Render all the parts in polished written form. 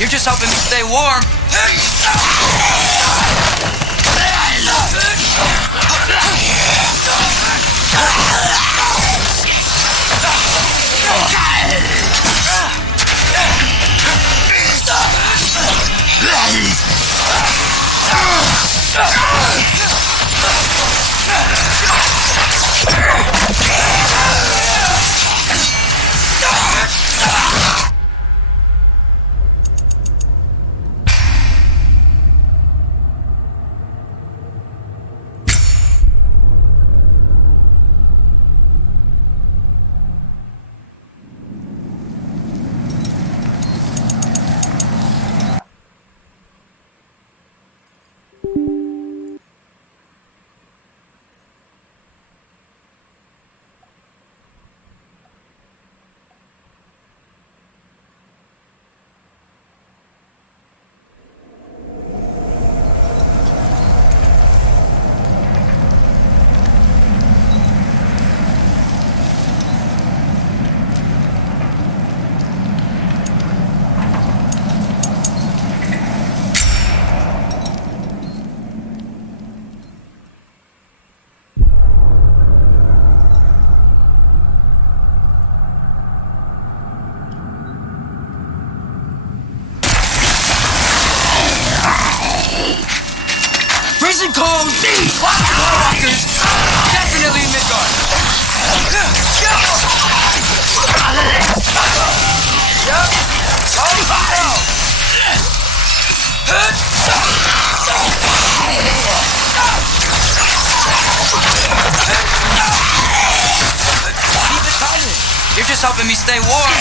You're just helping me stay warm. Freezing cold! Lots of walkers! Definitely Midgard! Yup! Keep it tight. You're just helping me stay warm.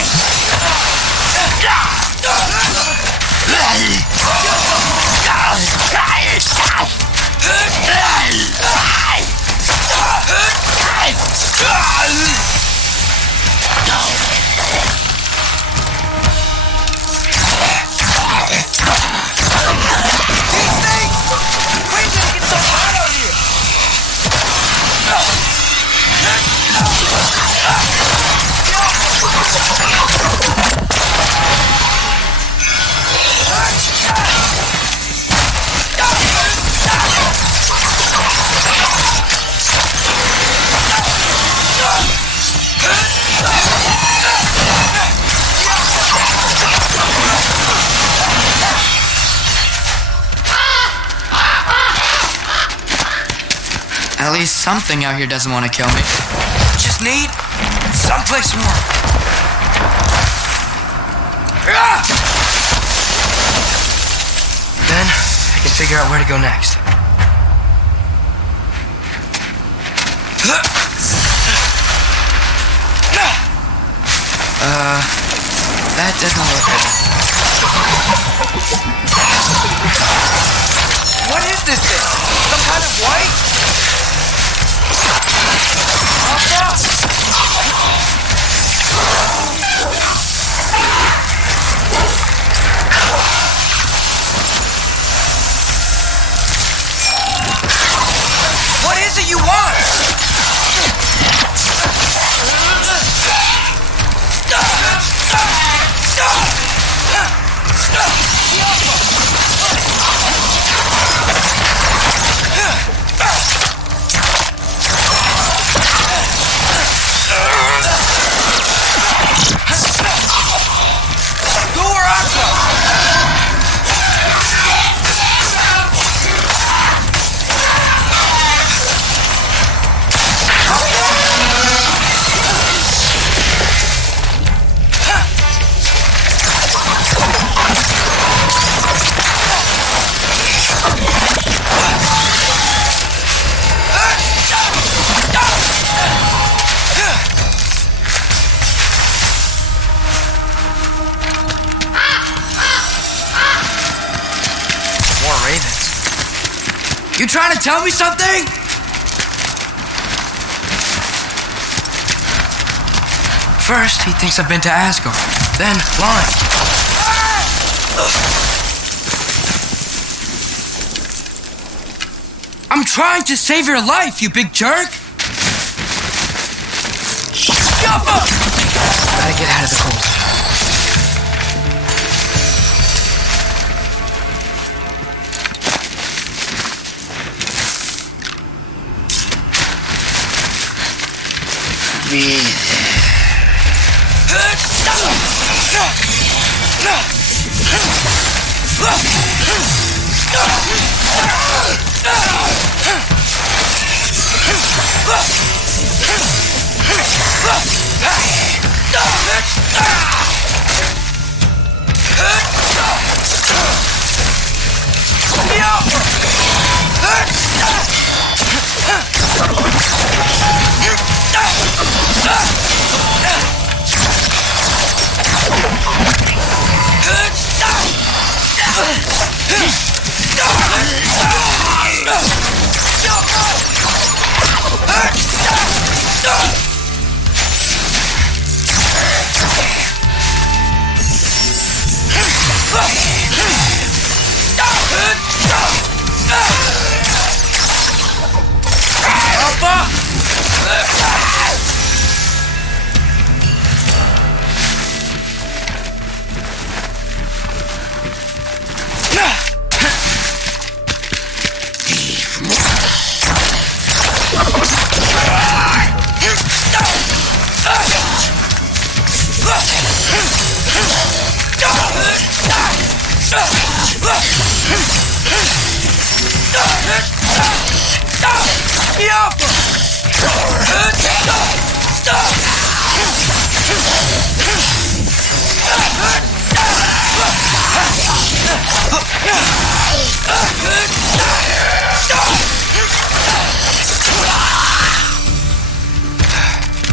At least something out here doesn't want to kill me. Just need someplace warm. Then I can figure out where to go next. That doesn't look good. What is this thing? Some kind of white? What is it you want? You trying to tell me something? First, he thinks I've been to Asgard. Then, blind. I'm trying to save your life, you big jerk! Gotta get out of the cold. me.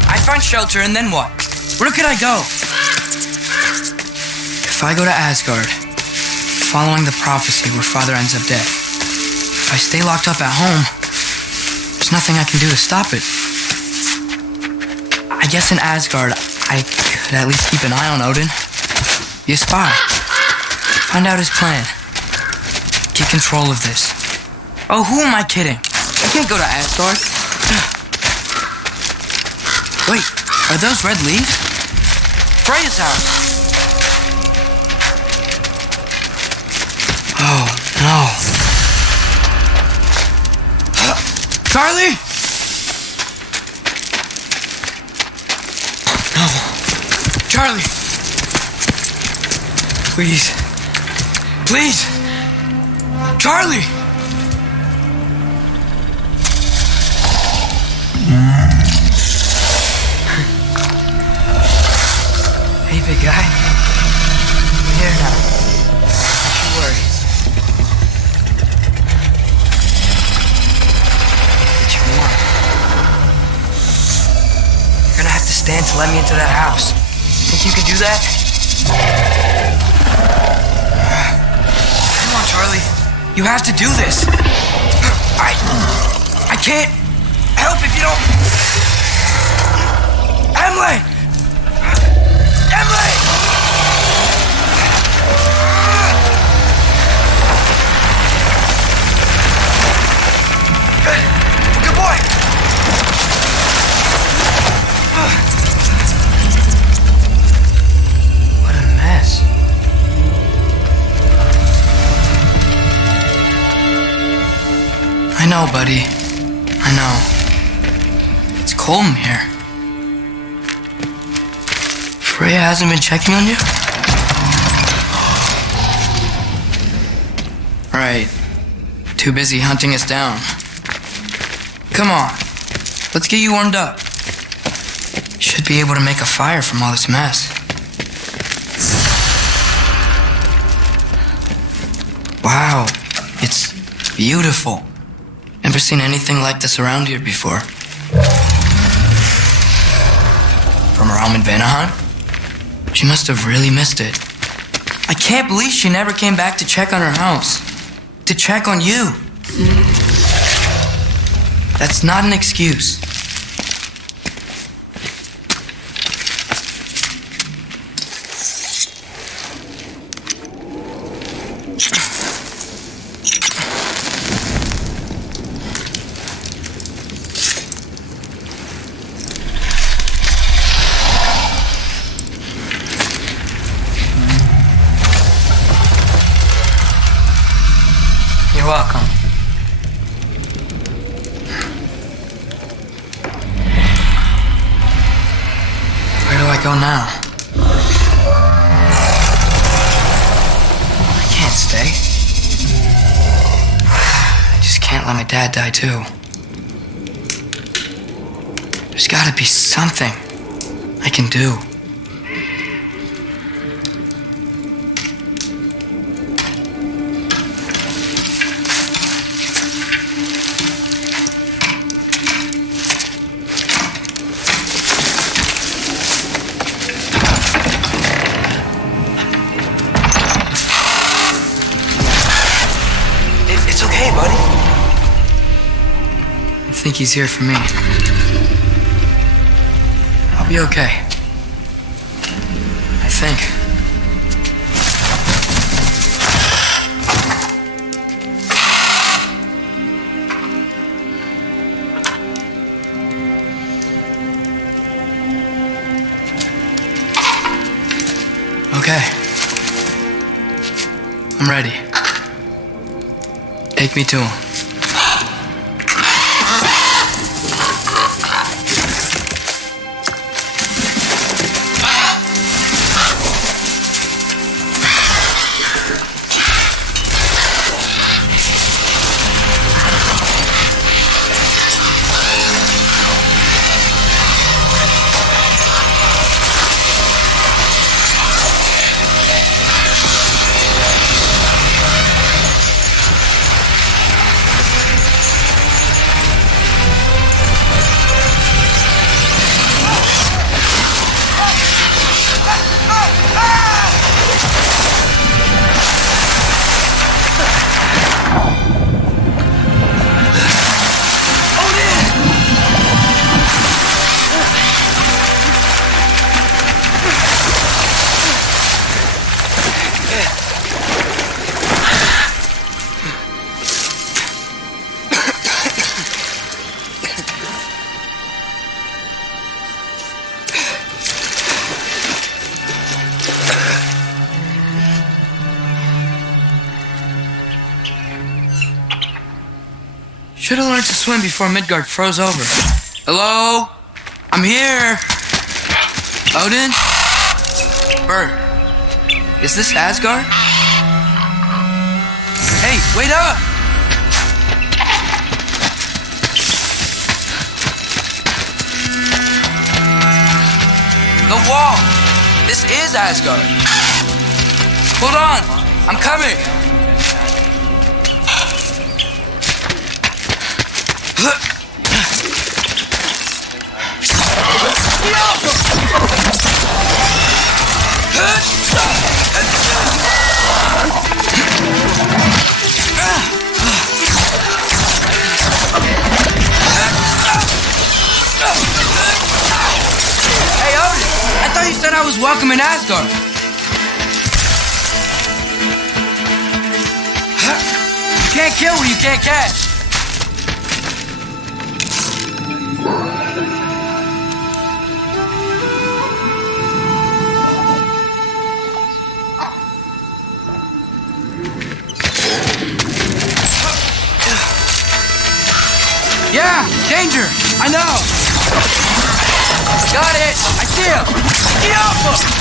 I find shelter and then what? Where could I go? If I go to Asgard, following the prophecy where Father ends up dead, if I stay locked up at home, there's nothing I can do to stop it. I guess in Asgard, I could at least keep an eye on Odin. Be a spy. Find out his plan. Get control of this. Oh, who am I kidding? I can't go to Asgard. Wait, are those red leaves? Freya's house. Oh, no. Charlie? No. Charlie. Please. Please. Charlie. Hey, big guy. I'm here now. Don't you worry. Get you warm. You're gonna have to stand to let me into that house. Think you can do that? Come on, Charlie. You have to do this. I can't help if you don't. Emily! Emily! Good boy! What a mess. I know, buddy. I know. It's cold in here. Freya hasn't been checking on you? Right. Too busy hunting us down. Come on. Let's get you warmed up. Should be able to make a fire from all this mess. Wow. It's beautiful. Never seen anything like this around here before. From her home in Vanaheim? She must have really missed it. I can't believe she never came back to check on her house. To check on you. That's not an excuse. You're welcome. go now? I can't stay. I just can't let my dad die too. There's gotta be something I can do. It's okay, buddy. I think he's here for me. I'll be okay. I think. Okay. I'm ready. Take me to him. Should have learned to swim before Midgard froze over. Hello? I'm here. Odin? Bert. Is this Asgard? Hey, wait up! The wall! This is Asgard. Hold on, I'm coming. Hey, Odin, I thought you said I was welcome in Asgard. You can't kill what you can't catch. Yeah, danger! I know! Got it! I see him! Get off him!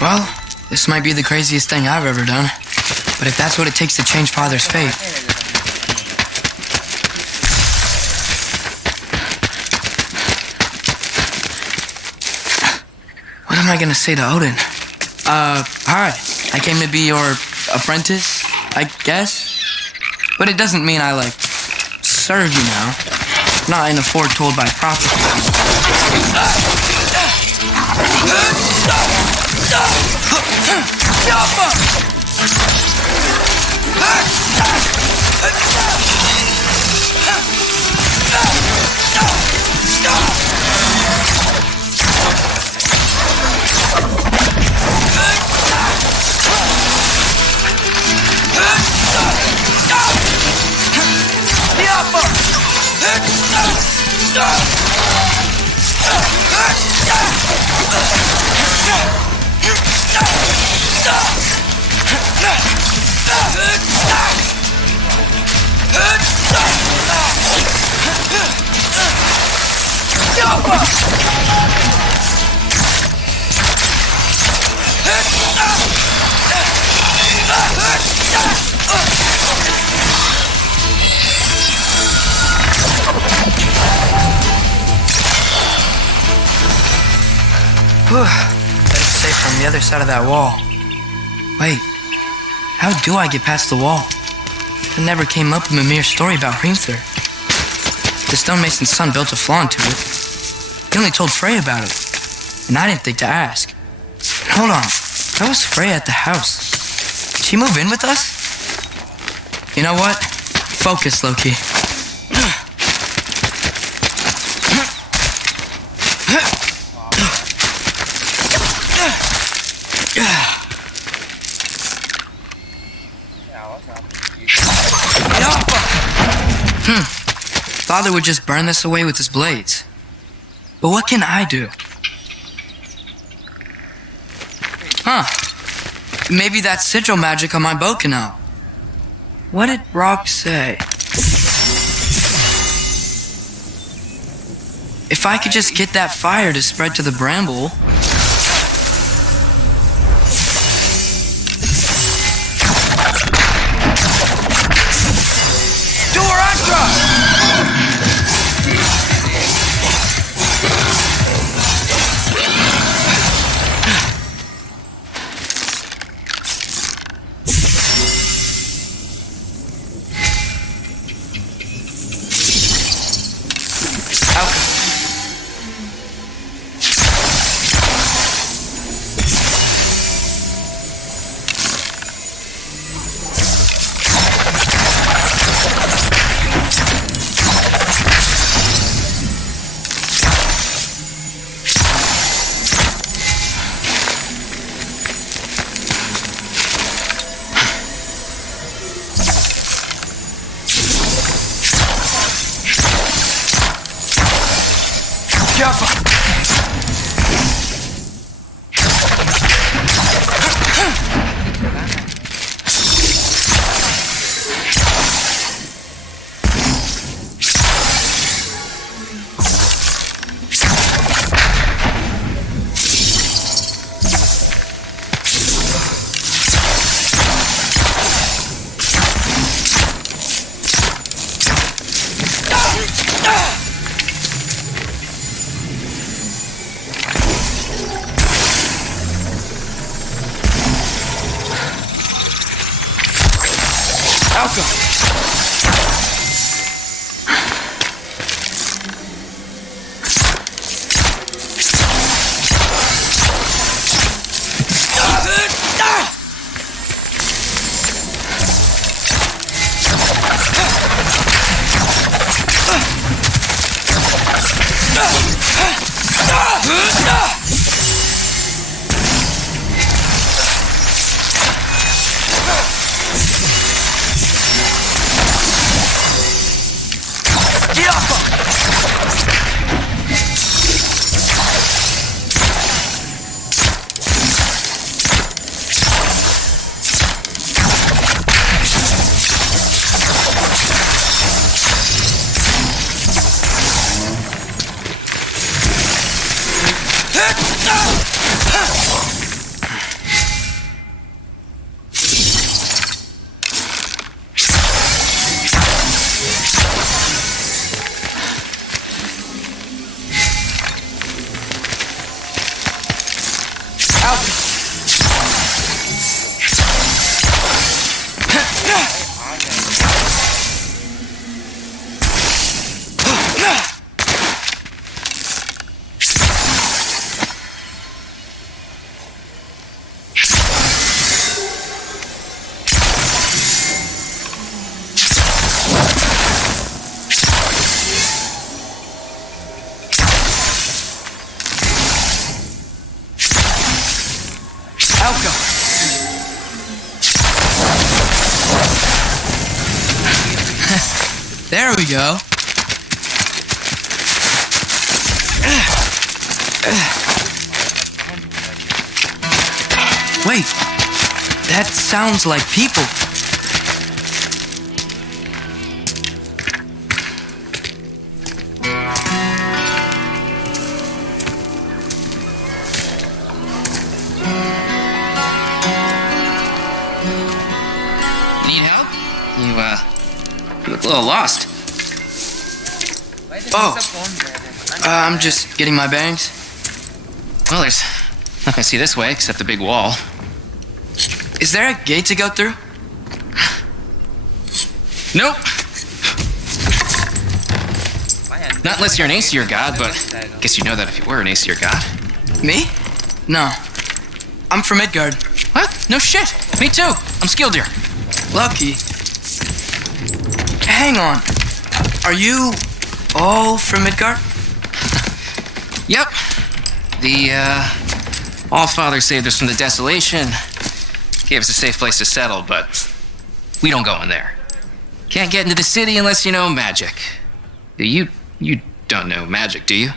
Well, this might be the craziest thing I've ever done. But if that's what it takes to change Father's fate... am I gonna say to Odin? Hi. I came to be your apprentice, I guess. But it doesn't mean I, serve you now. Not in a foretold by prophecy. Better stay from the other side of that wall. Wait, how do I get past the wall? It never came up in Mimir's story about Hrimthur. The stonemason's son built a flaw into it. He only told Freya about it, and I didn't think to ask. Hold on, how was Freya at the house? Did she move in with us? You know what? Focus, Loki. Father would just burn this away with his blades. But what can I do? Maybe that sigil magic on my bow can help. What did Rock say? If I could just get that fire to spread to the bramble... There we go. Wait, that sounds like people. Need help? You look a little lost. Oh, I'm just getting my bearings. Well, there's nothing I see this way except the big wall. Is there a gate to go through? Nope. Not unless you're an Aesir god, but I guess you'd know that if you were an Aesir god. Me? No. I'm from Midgard. What? No shit. Me too. I'm skilled here. Lucky. Hang on. Are you all from Midgard? Yep. The Allfather saved us from the desolation. Gave us a safe place to settle, but we don't go in there. Can't get into the city unless you know magic. You don't know magic, do you?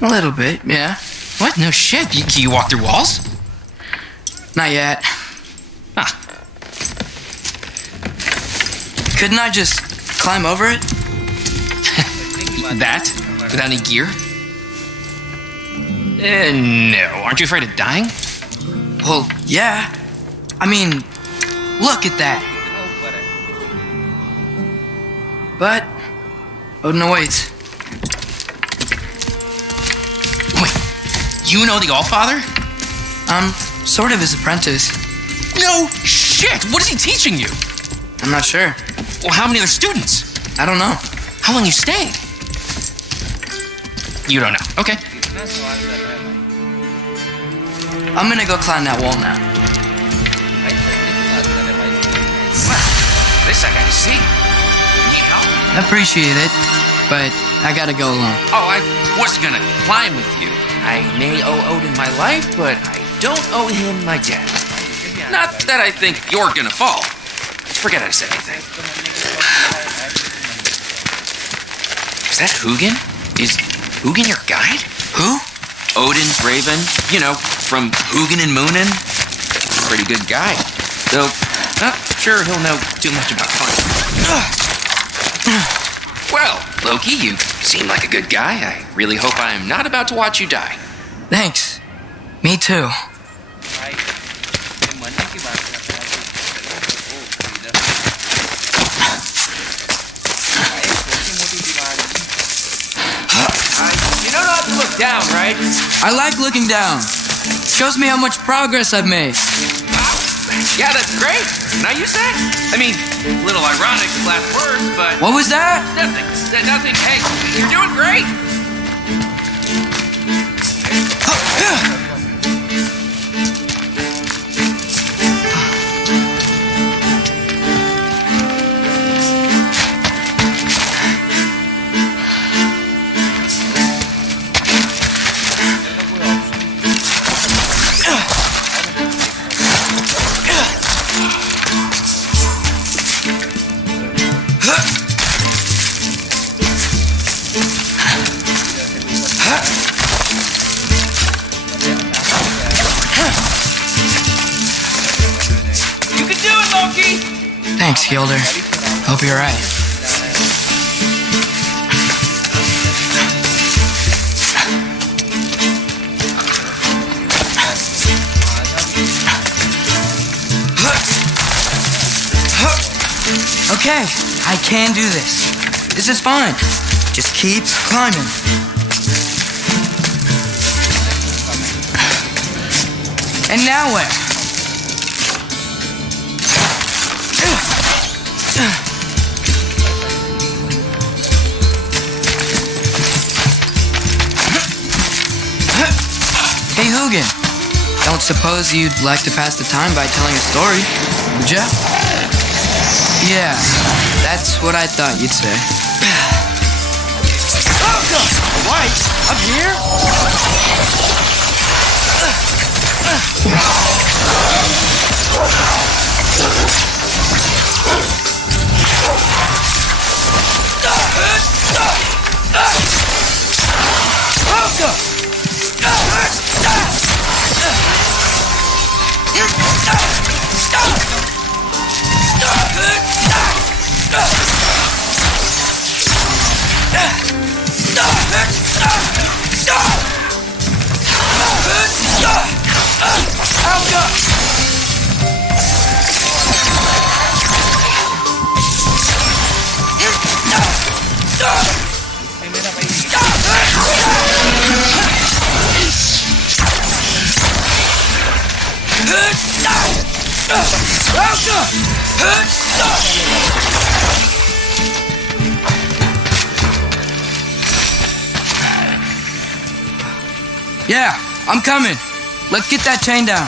A little bit, yeah. What? No shit. Can you walk through walls? Not yet. Huh. Couldn't I just climb over it? That? Without any gear? No. Aren't you afraid of dying? Well, yeah. I mean, look at that. But Odin awaits. Wait, you know the Allfather? I'm sort of his apprentice. No shit! What is he teaching you? I'm not sure. Well, how many other students? I don't know. How long you staying? You don't know. Okay. I'm gonna go climb that wall now. This I gotta see. Need help? Appreciate it, but I gotta go alone. Oh, I was gonna climb with you. I may owe Odin my life, but I don't owe him my death. Not that I think you're gonna fall. Forget I said anything. Is that Hugin? Is Hugin your guide? Who? Odin's raven, you know, from Hugin and Moonin. Pretty good guy. Though, not sure he'll know too much about hunting. Well, Loki, you seem like a good guy. I really hope I'm not about to watch you die. Thanks. Me too. You know not to look down, right? I like looking down. Shows me how much progress I've made. Yeah, that's great. Can I use that? I mean, a little ironic, the last words, but... What was that? Nothing. Nothing. Hey, you're doing great. Thanks, Gilder. Hope you're right. Okay, I can do this. This is fine. Just keep climbing. And now where? Hey, Hugin. Don't suppose you'd like to pass the time by telling a story, would ya? Yeah, that's what I thought you'd say. What? Up here? Yeah, I'm coming. Let's get that chain down.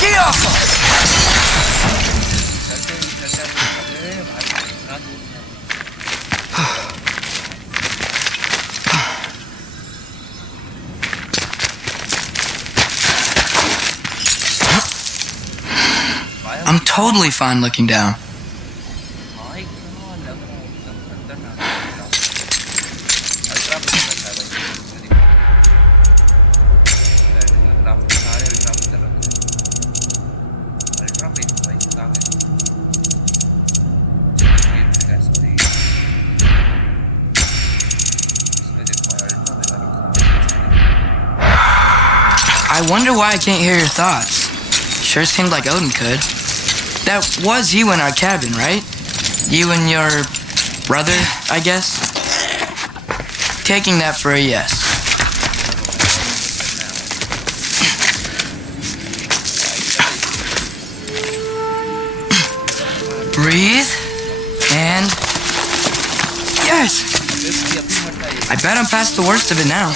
Get off! I'm totally fine looking down. I wonder why I can't hear your thoughts. Sure seemed like Odin could. That was you in our cabin, right? You and your brother, I guess? Taking that for a yes. Breathe. And... yes! I bet I'm past the worst of it now.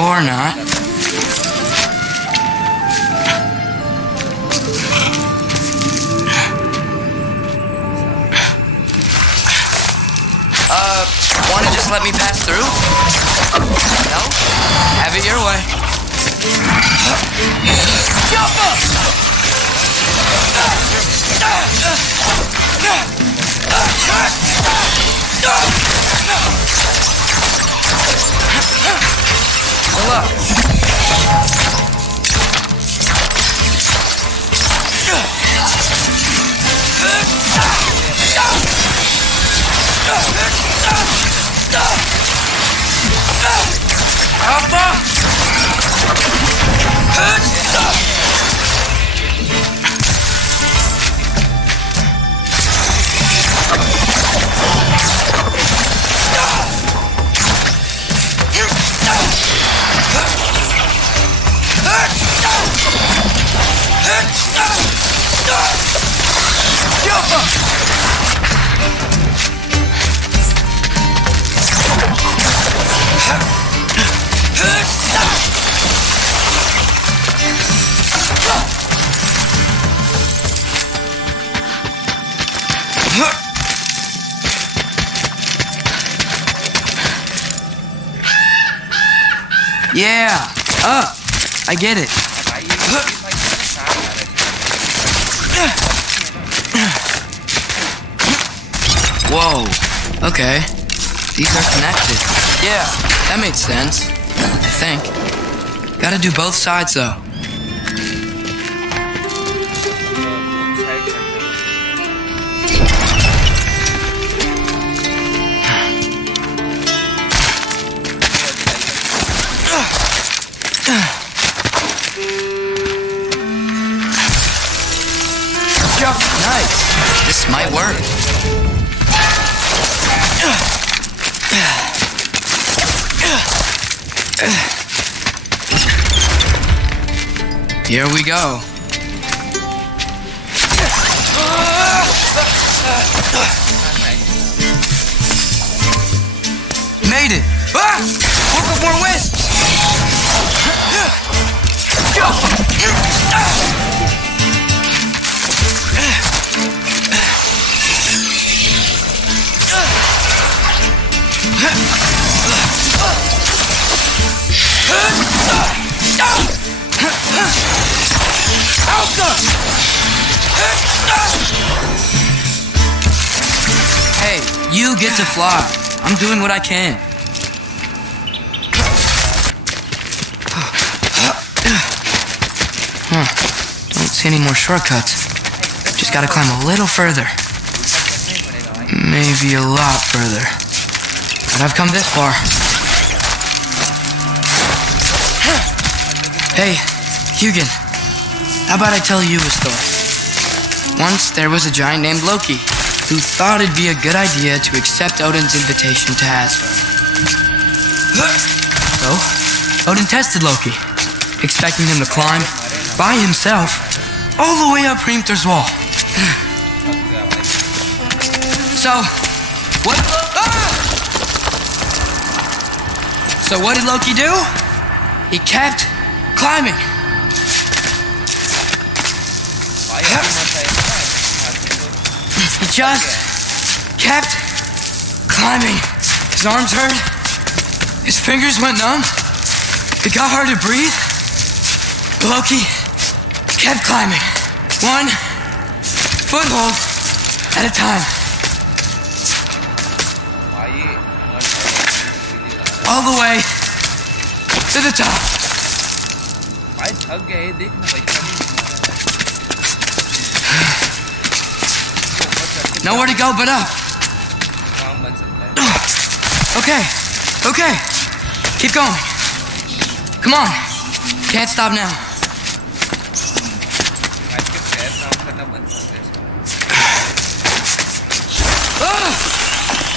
Or not. Wanna just let me pass through? No? Have it your way. Jump up! Hold up. Yeah, up. I get it. Whoa. Okay. These are connected. Yeah, that makes sense. I think. Gotta do both sides though. Nice. This might work. Here we go. Made it. Work with more wisps. Hey, you get to fly. I'm doing what I can. Don't see any more shortcuts. Just gotta climb a little further. Maybe a lot further. But I've come this far. Hey, Hugin. How about I tell you a story? Once there was a giant named Loki who thought it'd be a good idea to accept Odin's invitation to Asgard. So, Odin tested Loki, expecting him to climb, by himself all the way up Hrimthur's wall. So, what? So what did Loki do? He kept climbing. He just kept climbing. His arms hurt. His fingers went numb. It got hard to breathe. But Loki kept climbing. One foothold at a time. All the way to the top. Nowhere to go but up. Okay, okay. Keep going. Come on. Can't stop now.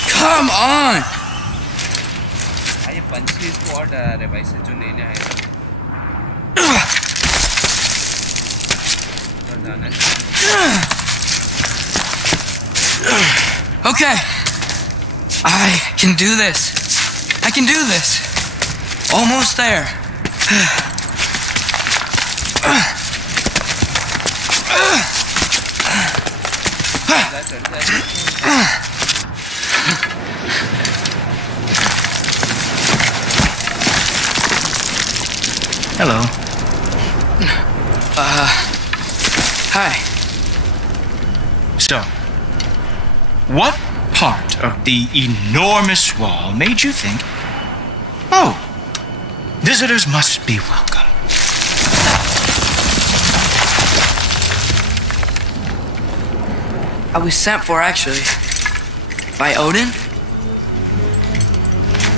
Come on. Okay. I can do this. I can do this. Almost there. Hello. Hi. So, what part of the enormous wall made you think, oh, visitors must be welcome? I was sent for, actually. By Odin?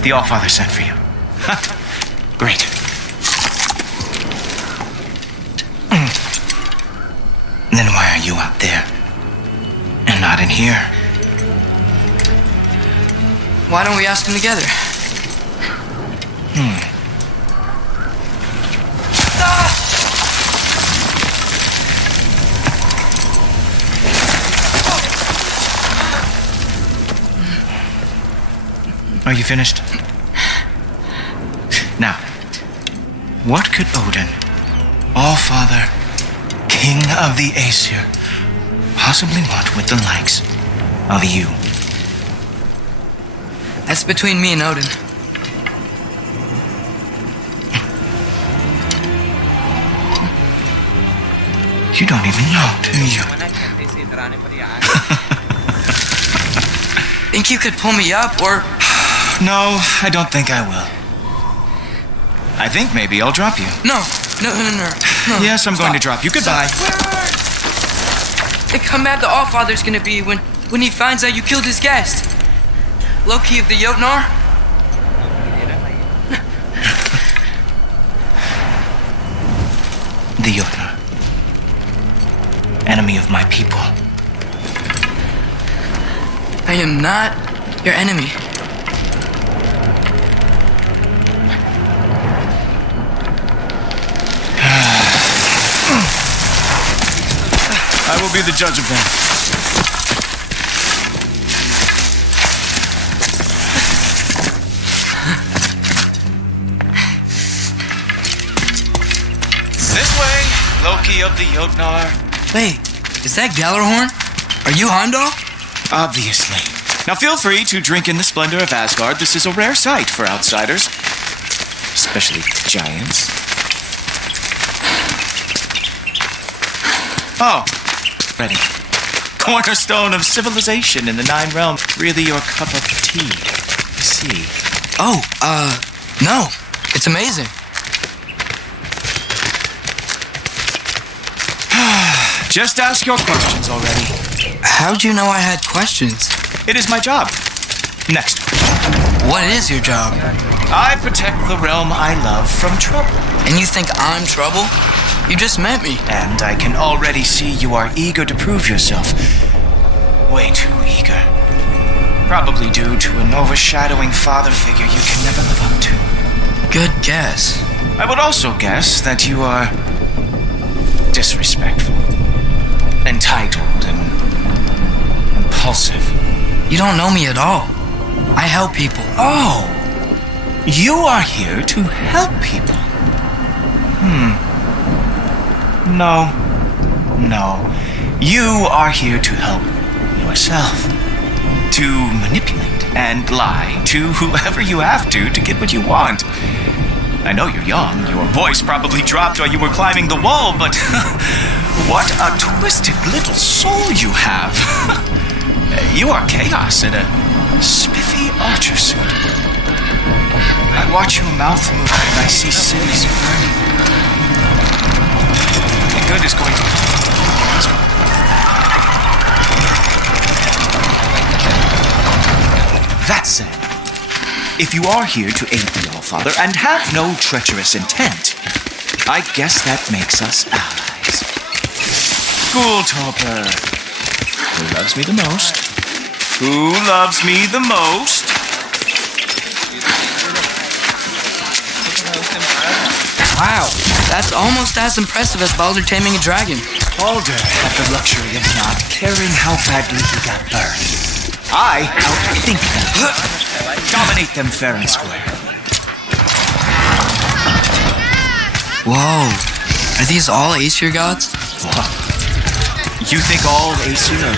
The Allfather sent for you. Great. Then why are you out there and not in here? Why don't we ask them together? Are you finished? Now, what could Odin, Allfather, King of the Aesir, possibly want with the likes of you? That's between me and Odin. You don't even know, do you? Think you could pull me up, or... No, I don't think I will. I think maybe I'll drop you. No. Yes, I'm going to drop you. Goodbye. Think how mad the Allfather's gonna be when he finds out you killed his guest. Loki of the Jotnar? The Jotnar. Enemy of my people. I am not your enemy. I will be the judge of them. This way, Loki of the Jotnar. Wait, is that Gjallarhorn? Are you Heimdall? Obviously. Now feel free to drink in the splendor of Asgard. This is a rare sight for outsiders. Especially giants. Oh, ready. Cornerstone of civilization in the Nine Realms. Really your cup of tea. I see. Oh, no. It's amazing. Just ask your questions already. How'd you know I had questions? It is my job. Next. What is your job? I protect the realm I love from trouble. And you think I'm trouble? You just met me. And I can already see you are eager to prove yourself. Way too eager. Probably due to an overshadowing father figure you can never live up to. Good guess. I would also guess that you are disrespectful, entitled, and impulsive. You don't know me at all. I help people. Oh, you are here to help people. No. You are here to help yourself. To manipulate and lie to whoever you have to get what you want. I know you're young. Your voice probably dropped while you were climbing the wall, but what a twisted little soul you have. You are chaos in a spiffy archer suit. I watch your mouth move and I see cities burning. What good is going to come from this? That said, if you are here to aid the Allfather and have no treacherous intent, I guess that makes us allies. Ghoultoper. Who loves me the most? Who loves me the most? Wow, that's almost as impressive as Baldur taming a dragon. Baldur had the luxury of not caring how badly he got burned. I outthink them. Dominate them fair and square. Whoa, are these all Aesir gods? What? You think all Aesir are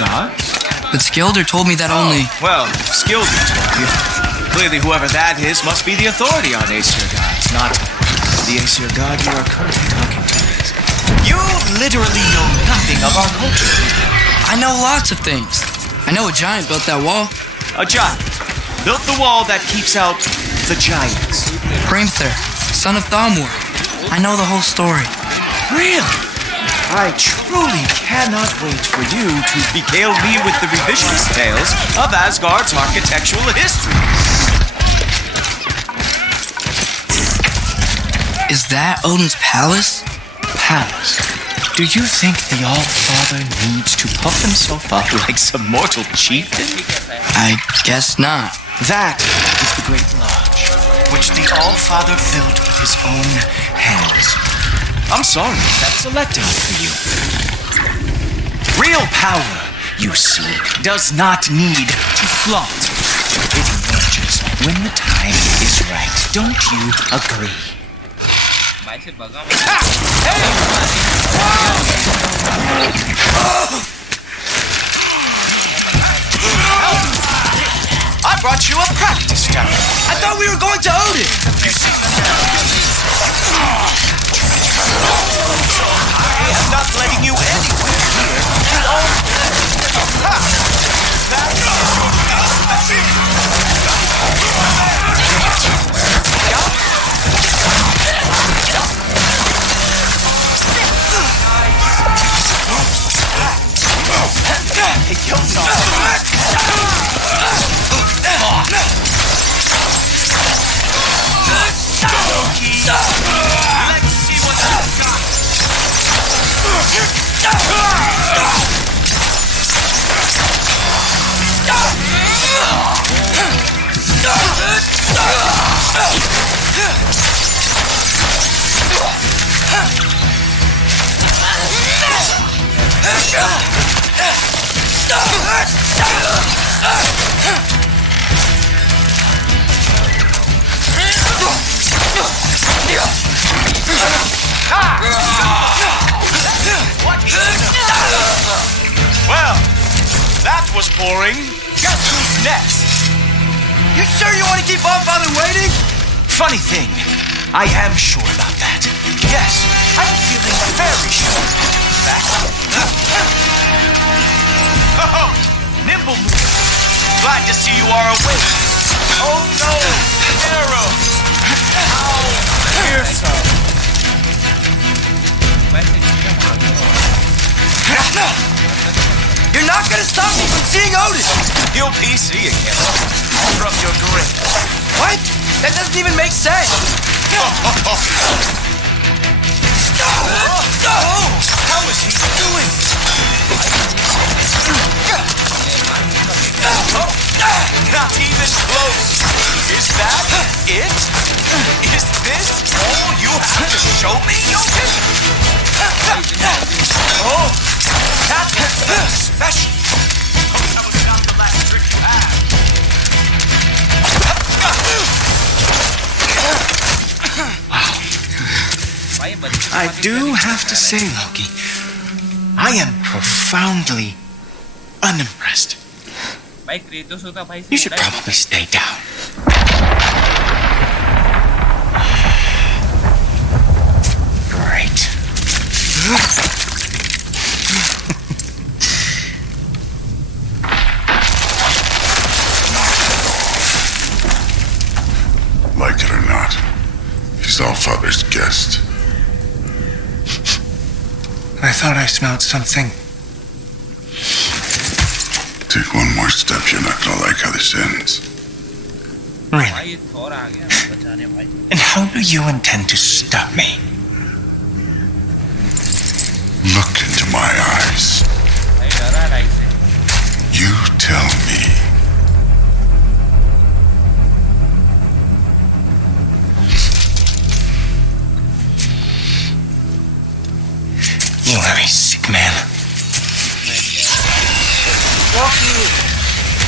gods? But Skilder told me that only... Well, Skilder told you. Clearly whoever that is must be the authority on Aesir gods, not the Aesir god you are currently talking to. You literally know nothing of our culture. I know lots of things. I know a giant built that wall. A giant built the wall that keeps out the giants. Hrimthur, son of Thamur. I know the whole story. Really? I truly cannot wait for you to regale me with the revisionist tales of Asgard's architectural history. Is that Odin's palace? Palace? Do you think the Allfather needs to puff himself up like some mortal chieftain? I guess not. That is the Great Lodge, which the Allfather built with his own hands. I'm sorry, that's a letdown for you. Real power, you see, does not need to flaunt. It emerges when the time is right. Don't you agree? I brought you a practice dummy. I thought we were going to Odin! I am not letting you anywhere here. Let's see what you've got. Well, that was boring. Guess who's next? You sure you want to keep Allfather waiting? Funny thing, I am sure about that. Yes, I'm feeling very sure. In fact, oh, nimble move. Glad to see you are awake. Oh no, arrow. How fearsome. You're not gonna stop me from seeing Odin! You'll be seeing him from your grave. What? That doesn't even make sense! How is he doing? Not even close. Is that it? Is this all you have to show me, Jokin? Oh, that's special. I do have to say, Loki, I am profoundly unimpressed. You should probably stay down. Great. Like it or not, he's Allfather's guest. I thought I smelled something. Take one more step, you're not gonna like how this ends. Really? And how do you intend to stop me? Look into my eyes. You tell me. You are a sick man.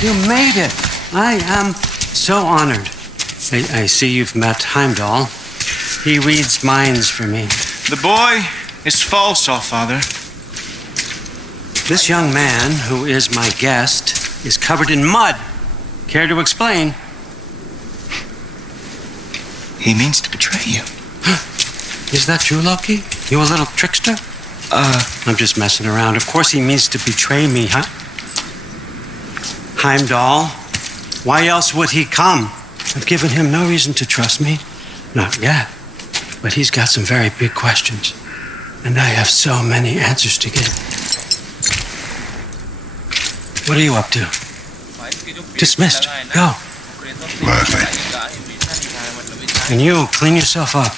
You made it. I am so honored. I see you've met Heimdall. He reads minds for me. The boy is false, Allfather. This young man, who is my guest, is covered in mud. Care to explain? He means to betray you. Is that true, Loki? You a little trickster? I'm just messing around. Of course he means to betray me, huh? Heimdall, why else would he come? I've given him no reason to trust me. Not yet. But he's got some very big questions. And I have so many answers to give. What are you up to? Dismissed. Go. Gladly. And you, clean yourself up.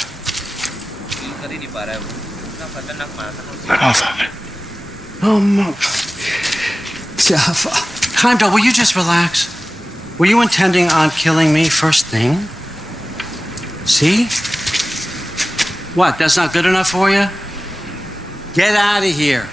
But Allfather. Oh, no. Jaffa. Heimdall, will you just relax? Were you intending on killing me first thing? See? What, that's not good enough for you? Get out of here.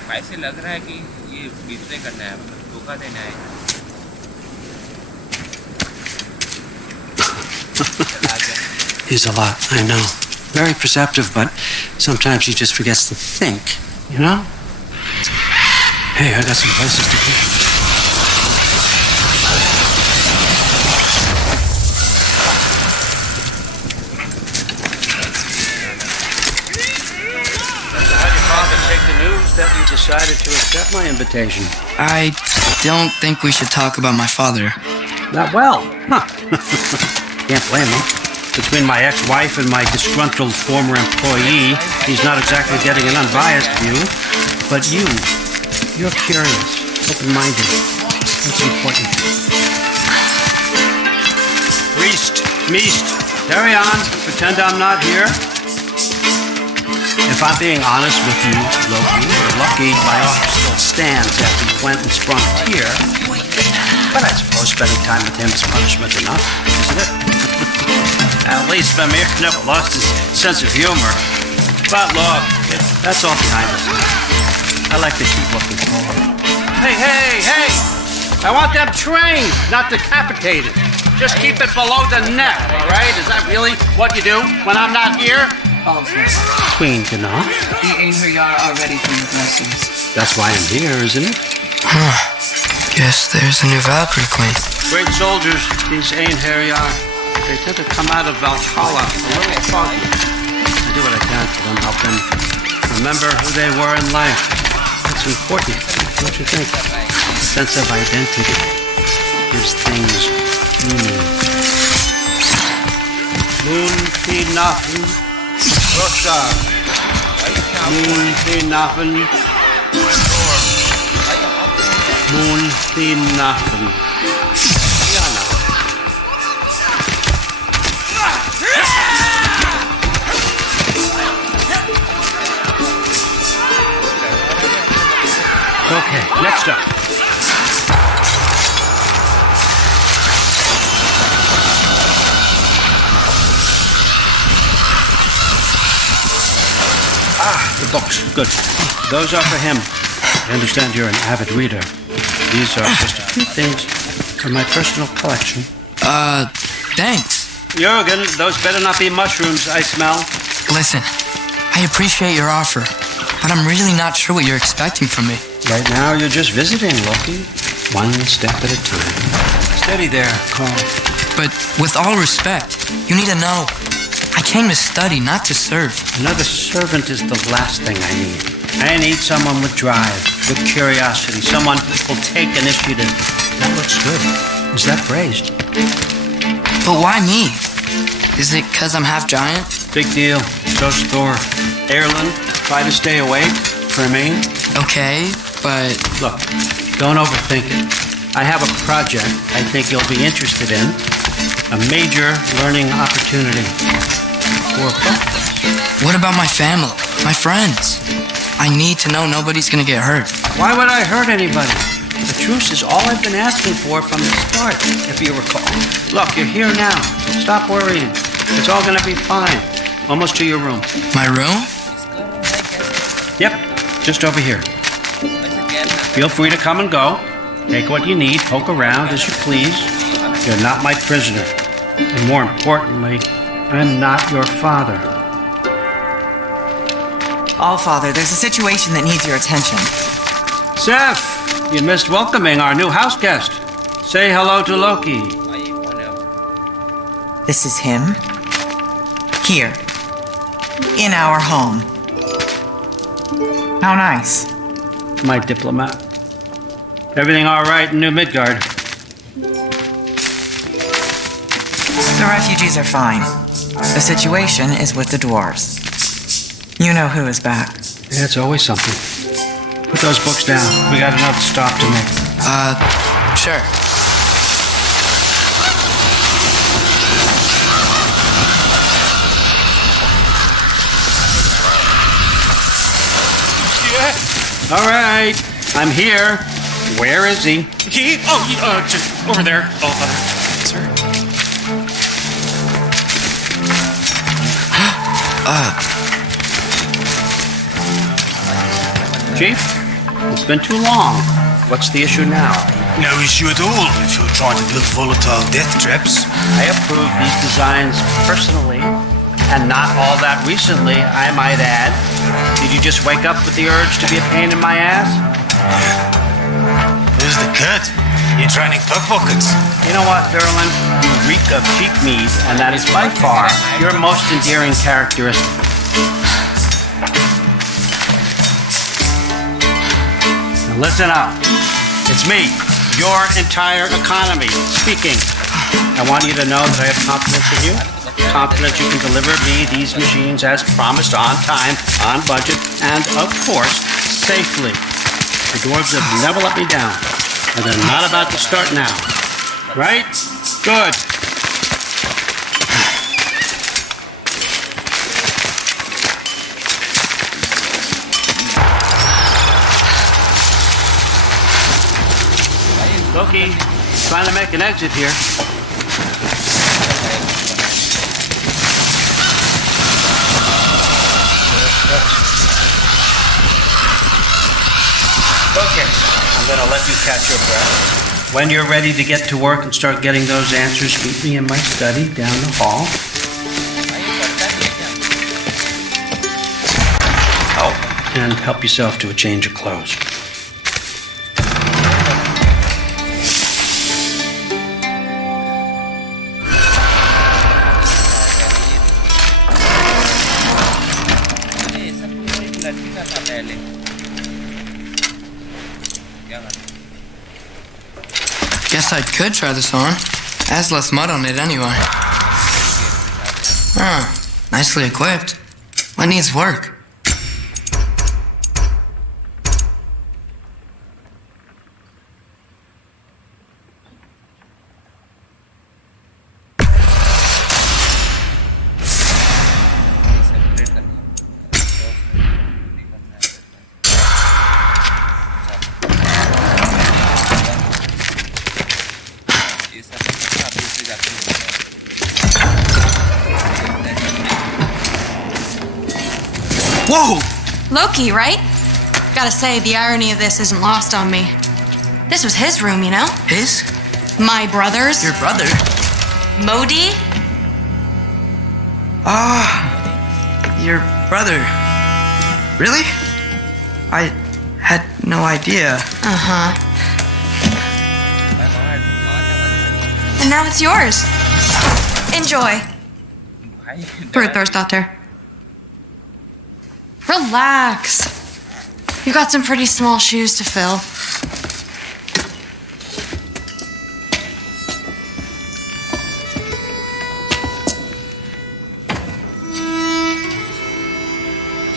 He's a lot, I know. Very perceptive, but sometimes he just forgets to think, you know? Hey, I got some places to go. That you decided to accept my invitation. I don't think we should talk about my father. Not well. Huh. Can't blame him. Between my ex-wife and my disgruntled former employee, he's not exactly getting an unbiased view. But you're curious, open-minded. That's important. Meest, carry on. Pretend I'm not here. If I'm being honest with you, Loki, you're lucky my offer still stands after you went and sprung here. But I suppose spending time with him is punishment enough, isn't it? At least Mimir never lost his sense of humor. But look, that's all behind us. I like to keep looking forward. Hey! I want them trained, not decapitated. Just keep it below the neck, all right? Is that really what you do when I'm not here? Queen Gná. The Einherjar are ready for your blessings. That's why I'm here, isn't it? Guess there's a new Valkyrie queen. Great soldiers, these Einherjar. They tend to come out of Valhalla a little foggy. I do what I can for them, help them remember who they were in life. That's important, don't you think? A sense of identity gives things meaning. Moon Nafen. Rosha. Moon Nafen. Okay, next up. The books. Good. Those are for him. I understand you're an avid reader. These are just a few things from my personal collection. Thanks. Jurgen, those better not be mushrooms I smell. Listen, I appreciate your offer, but I'm really not sure what you're expecting from me. Right now, you're just visiting, Loki. One step at a time. Steady there, Carl. But with all respect, you need to know, I came to study, not to serve. Another servant is the last thing I need. I need someone with drive, with curiosity, someone who'll take initiative. That looks good. Is that praised? But why me? Is it 'cause I'm half giant? Big deal. So's Thor. Erlen, try to stay awake for me. Okay, but... Look, don't overthink it. I have a project I think you'll be interested in. A major learning opportunity. For both of us. What about my family? My friends? I need to know nobody's gonna get hurt. Why would I hurt anybody? The truce is all I've been asking for from the start, if you recall. Look, you're here now. Stop worrying. It's all gonna be fine. Almost to your room. My room? Yep, just over here. Feel free to come and go. Take what you need, poke around as you please. You're not my prisoner. And more importantly, I'm not your father. Allfather, there's a situation that needs your attention. Seth, you missed welcoming our new house guest. Say hello to Loki. This is him. Here. In our home. How nice. My diplomat. Everything all right in New Midgard? The refugees are fine. The situation is with the dwarves. You know who is back. Yeah, it's always something. Put those books down. We got another stop to make. Sure. Yeah. All right. I'm here. Where is he? Just over there. Sir. Chief, it's been too long. What's the issue now? No issue at all if you're trying to build volatile death traps. I approve these designs personally, and not all that recently, I might add. Did you just wake up with the urge to be a pain in my ass? Who's the cut? You're training pickpockets. You know what, Erlen? You reek of cheap meat, and that is by far your most endearing characteristic. Now listen up. It's me, your entire economy, speaking. I want you to know that I have confidence in you. Confidence you can deliver me these machines as promised, on time, on budget, and, of course, safely. The dwarves have never let me down, and they're not about to start now. Right? Good. Loki, trying to make an exit here. Focus. I'm going to let you catch your breath. When you're ready to get to work and start getting those answers, meet me in my study down the hall. Oh, and help yourself to a change of clothes. Guess I could try this on. It has less mud on it anyway. Nicely equipped. What needs work? Whoa! Loki, right? Gotta say, the irony of this isn't lost on me. This was his room, you know? His? My brother's. Your brother? Modi? Your brother. Really? I had no idea. Uh-huh. And now it's yours. Enjoy. Brudbörsdotter. Relax. You've got some pretty small shoes to fill.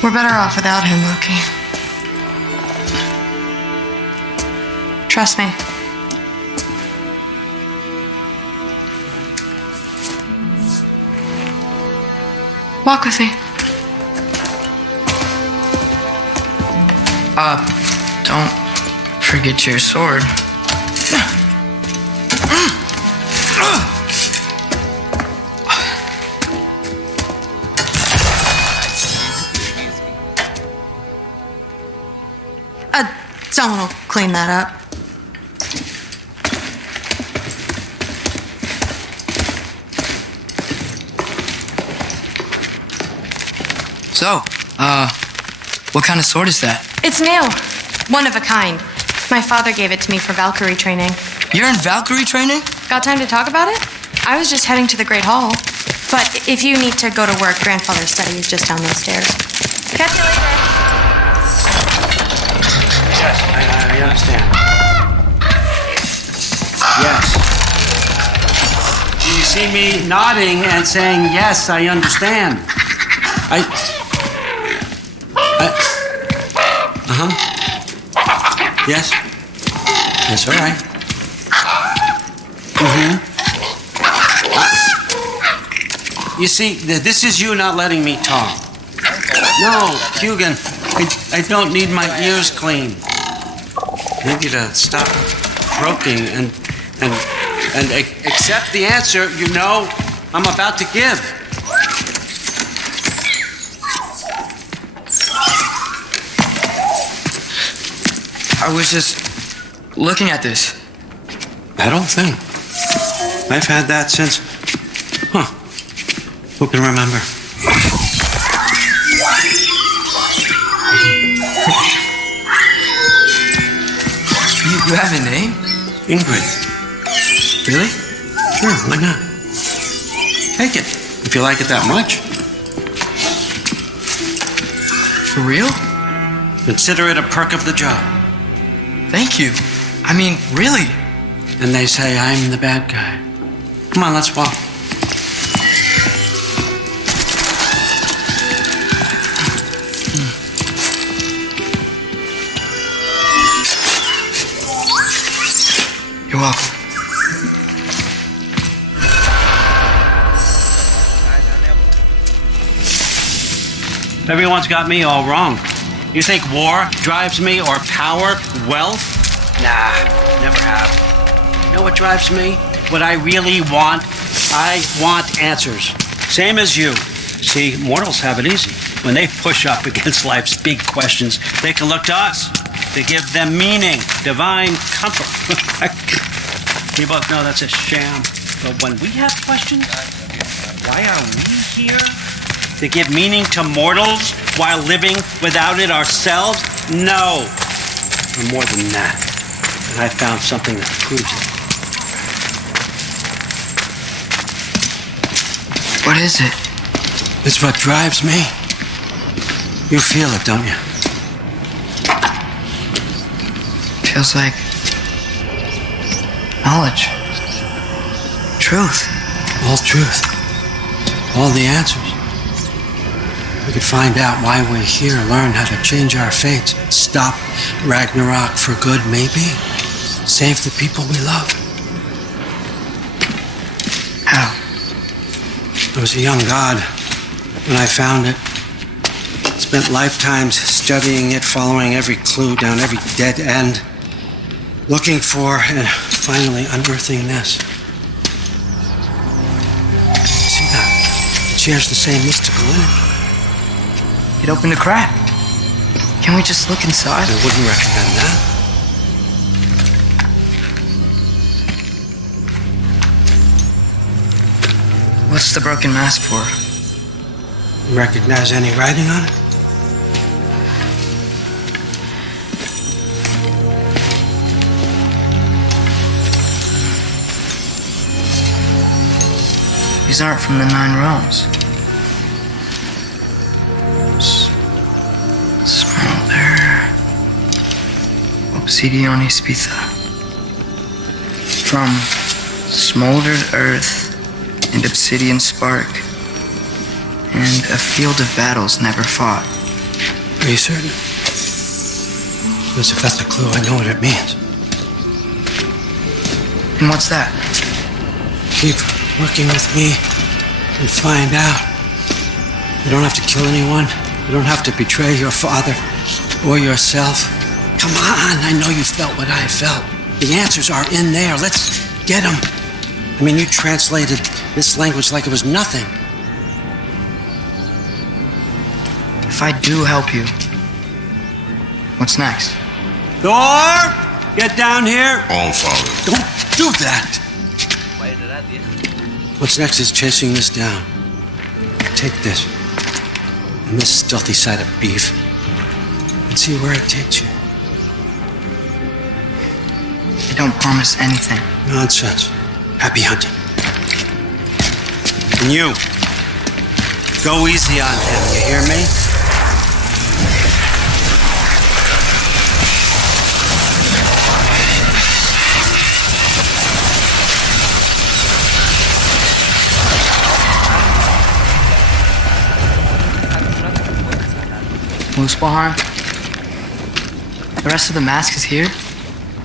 We're better off without him, Loki. Trust me. Walk with me. Don't forget your sword. Someone will clean that up. So, what kind of sword is that? It's new. One of a kind. My father gave it to me for Valkyrie training. You're in Valkyrie training? Got time to talk about it? I was just heading to the Great Hall. But if you need to go to work, grandfather's study is just down those stairs. Catch you later. Yes, I understand. Yes. You see me nodding and saying, yes, I understand. Yes. Yes, all right. You see, this is you not letting me talk. No, Hugin, I don't need my ears cleaned. I need you to stop croaking and accept the answer you know I'm about to give. I was just looking at this. That old thing. I've had that since... Who can remember? You have a name? Ingrid. Really? Sure, why not? Take it, if you like it that much. For real? Consider it a perk of the job. Thank you. I mean, really. And they say I'm the bad guy. Come on, let's walk. You're welcome. Everyone's got me all wrong. You think war drives me or power, wealth? Nah, never have. You know what drives me? What I really want? I want answers. Same as you. See, mortals have it easy. When they push up against life's big questions, they can look to us to give them meaning, divine comfort. We both know that's a sham. But when we have questions, why are we here? To give meaning to mortals while living without it ourselves? No. We're more than that. And I found something that proves it. What is it? It's what drives me. You feel it, don't you? Feels like knowledge. Truth. All truth. All the answers. We could find out why we're here, learn how to change our fates, stop Ragnarok for good, maybe. Save the people we love. How? I was a young god when I found it. Spent lifetimes studying it, following every clue down every dead end, looking for and finally unearthing this. See that? It shares the same mystical energy. It opened a crack. Can we just look inside? I wouldn't recommend that. What's the broken mask for? You recognize any writing on it? These aren't from the Nine Realms. Smolder. Obsidione Spitha. From smoldered earth and obsidian spark, and a field of battles never fought. Are you certain? Because if that's a clue, I know what it means. And what's that? Keep working with me and find out. You don't have to kill anyone. You don't have to betray your father or yourself. Come on, I know you felt what I felt. The answers are in there. Let's get them. I mean, you translated this language like it was nothing. If I do help you, what's next? Thor! Get down here! All Father. Don't do that! What's next is chasing this down. Take this and this stealthy side of beef and see where it takes you. I don't promise anything. Nonsense. Happy hunting. And you, go easy on him, you hear me? Muspelheim? The rest of the mask is here?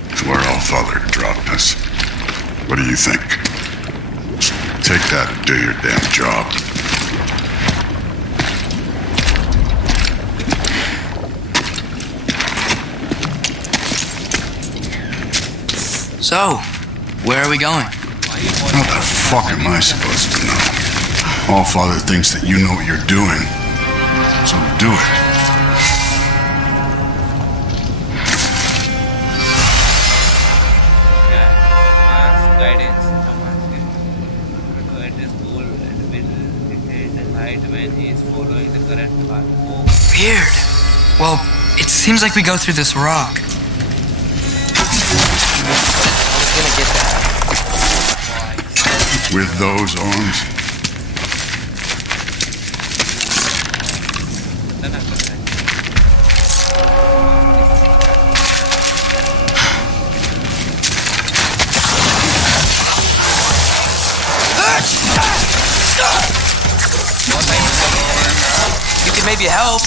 It's where All Father dropped us. What do you think? Take that and do your damn job. So, where are we going? What the fuck am I supposed to know? All Father thinks that you know what you're doing. So do it. Weird. Well, it seems like we go through this rock. With those arms? You can maybe help.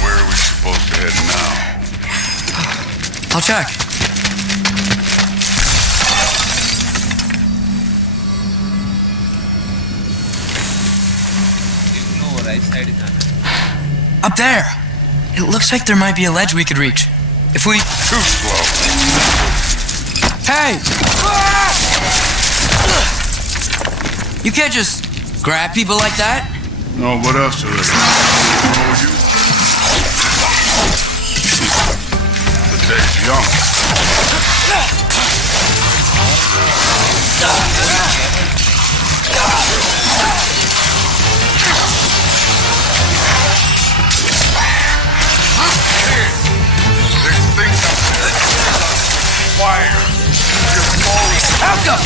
Where are we supposed to head now? I'll check. Up there! It looks like there might be a ledge we could reach. If we... Too slow. Hey! You can't just grab people like that. No, what else are they? You? The day's young. Fire! Your foes! Alka!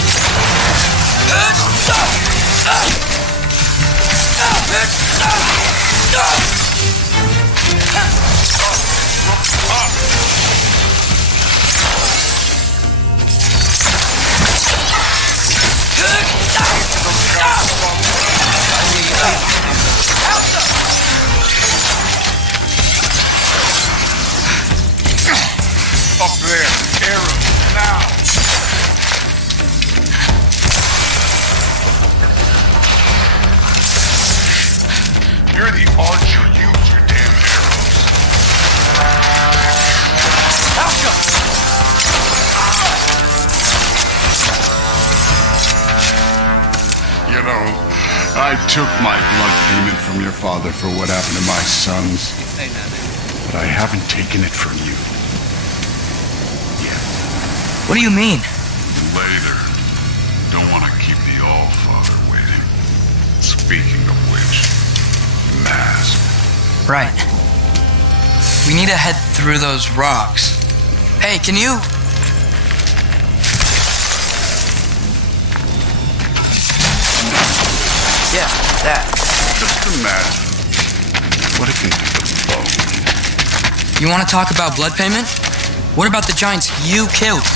I took my blood payment from your father for what happened to my sons, but I haven't taken it from you. What do you mean? Later. Don't want to keep the All-Father waiting. Speaking of which, mask. Right. We need to head through those rocks. Hey, can you... Yeah, that. Just imagine what it can do to bone. You want to talk about blood payment? What about the giants you killed?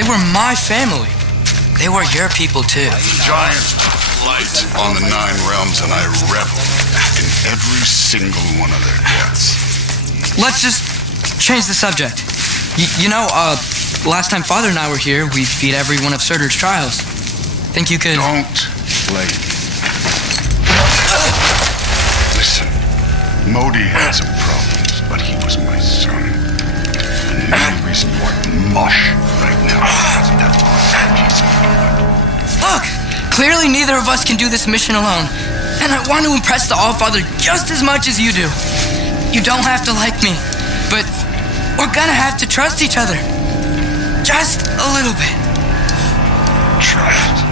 They were my family. They were your people too. Giants light on the 9 realms, and I reveled in every single one of their deaths. Let's just change the subject. Last time Father and I were here, we beat every one of Surtur's trials. Think you could... Don't play me. Listen, Modi had some problems, but he was my son. And the only reason you are mush right now is that piece of blood. Look! Clearly neither of us can do this mission alone. And I want to impress the All-Father just as much as you do. You don't have to like me, but we're gonna have to trust each other. Just a little bit. Trust.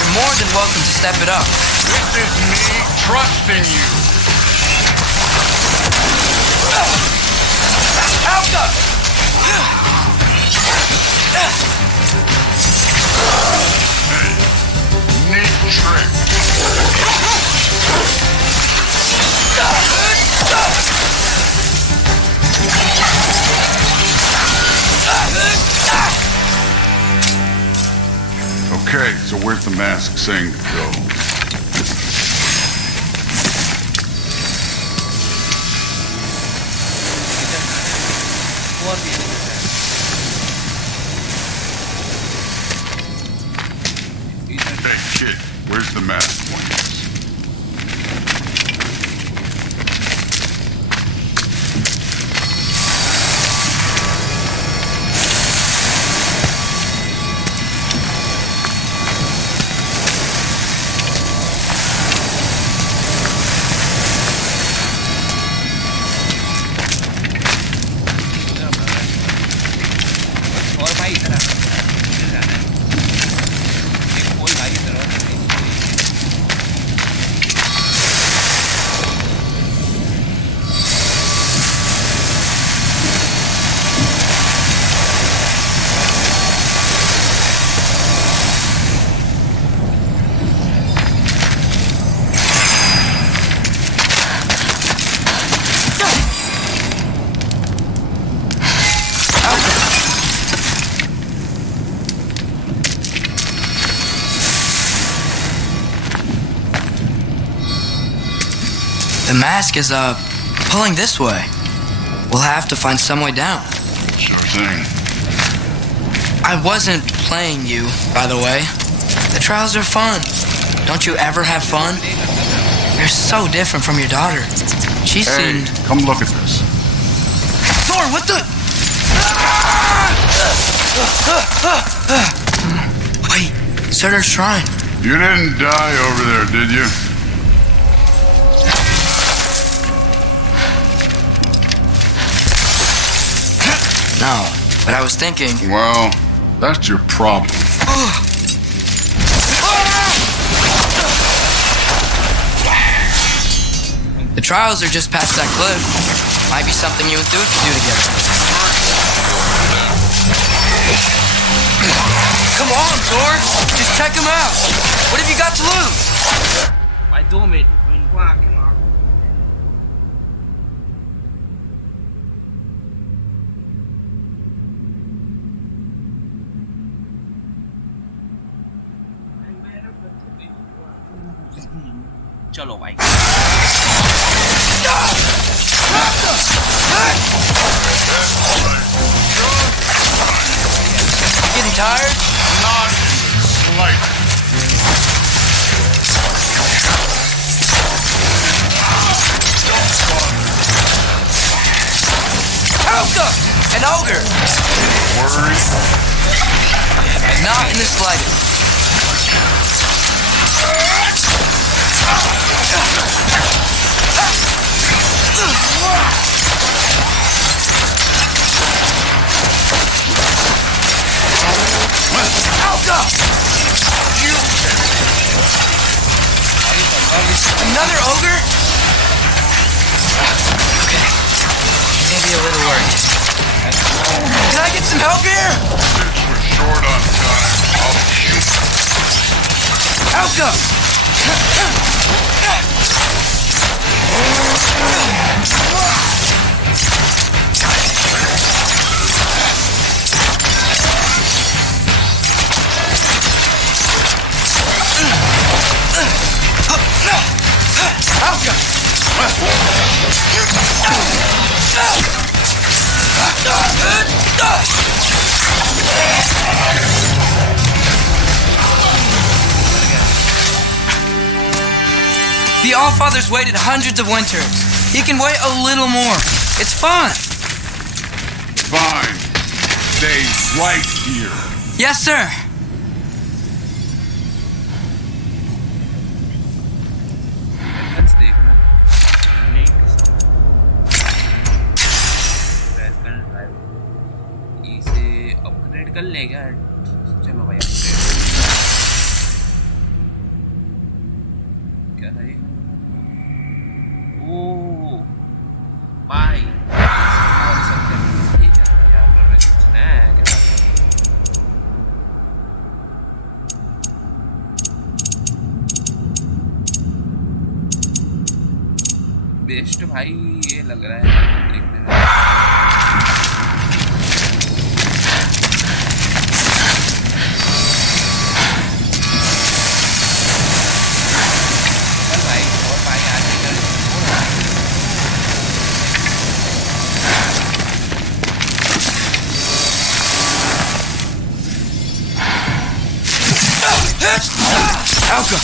You're more than welcome to step it up. This is me trusting you. Alka! Hey, neat trick. Okay, so where's the mask saying to go? Hey, kid, where's the mask pointing us? The mask is, pulling this way. We'll have to find some way down. Sure thing. I wasn't playing you, by the way. The trials are fun. Don't you ever have fun? You're so different from your daughter. She Hey, seemed... come look at this. Thor, what the... Wait, Surtur's shrine. You didn't die over there, did you? No, but I was thinking... Well, that's your problem. The trials are just past that cliff. Might be something you and Dude could do together. Come on, Thor! Just check him out! What have you got to lose? Phải tua mệt mình qua cái mỏ. चलो भाई Getting tired? Not in the slightest. Helga! An ogre! Worry? Not in the slightest. Helga! Another ogre? Okay. Maybe a little worried. Can I get some help here? Since we're short on time, I'll shoot. Helga! The Allfathers waited hundreds of winters. He can wait a little more. It's fun. Fine. Stay right here. Yes, sir. Weapons देखना unique weapon drive इसे upgrade कर लेगा चलो भाई upgrade क्या था ये ओ भाई और सकते हैं ठीक है यार मैंने सोचना है क्या बेस्ट भाई ये लग रहा है देखने में चल भाई और भाई आगे चल Helga!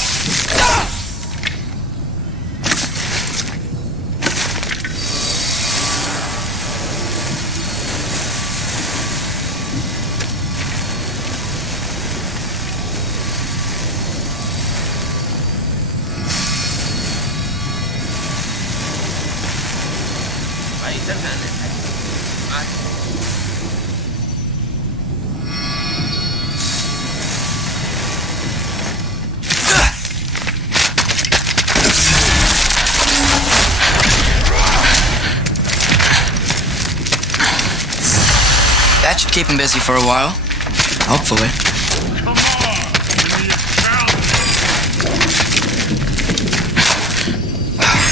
भाई इधर जाने है That should keep him busy for a while. Hopefully. Come on!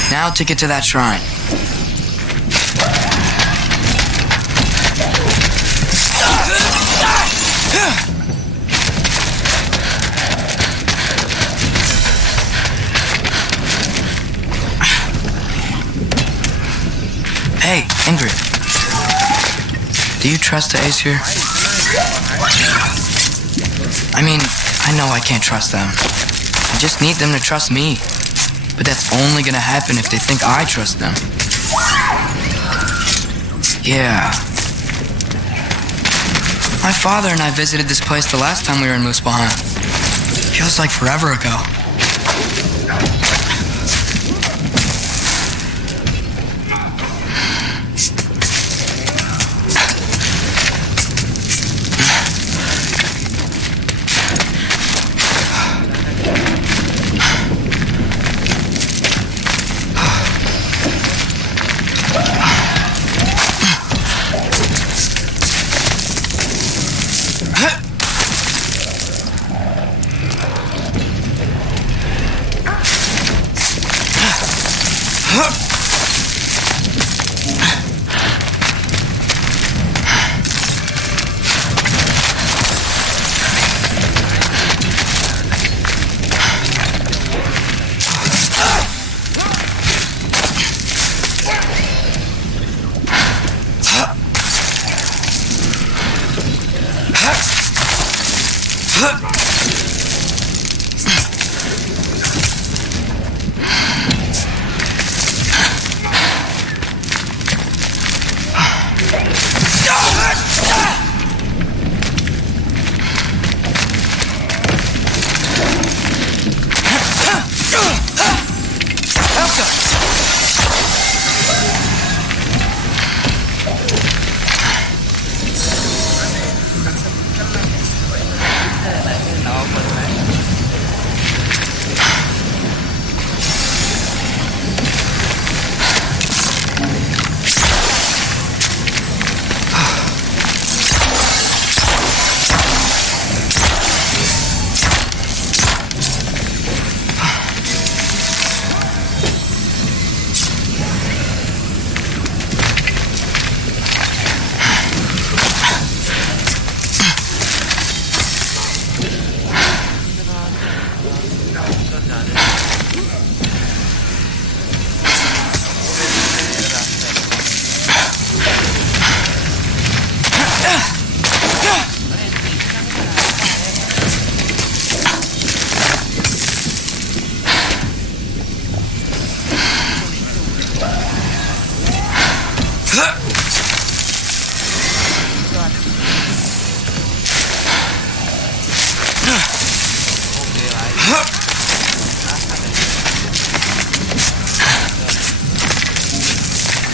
Now to get to that shrine. Hey, Ingrid. Do you trust the Aesir? I mean, I know I can't trust them. I just need them to trust me. But that's only gonna happen if they think I trust them. Yeah. My father and I visited this place the last time we were in Muspelheim. Feels like forever ago.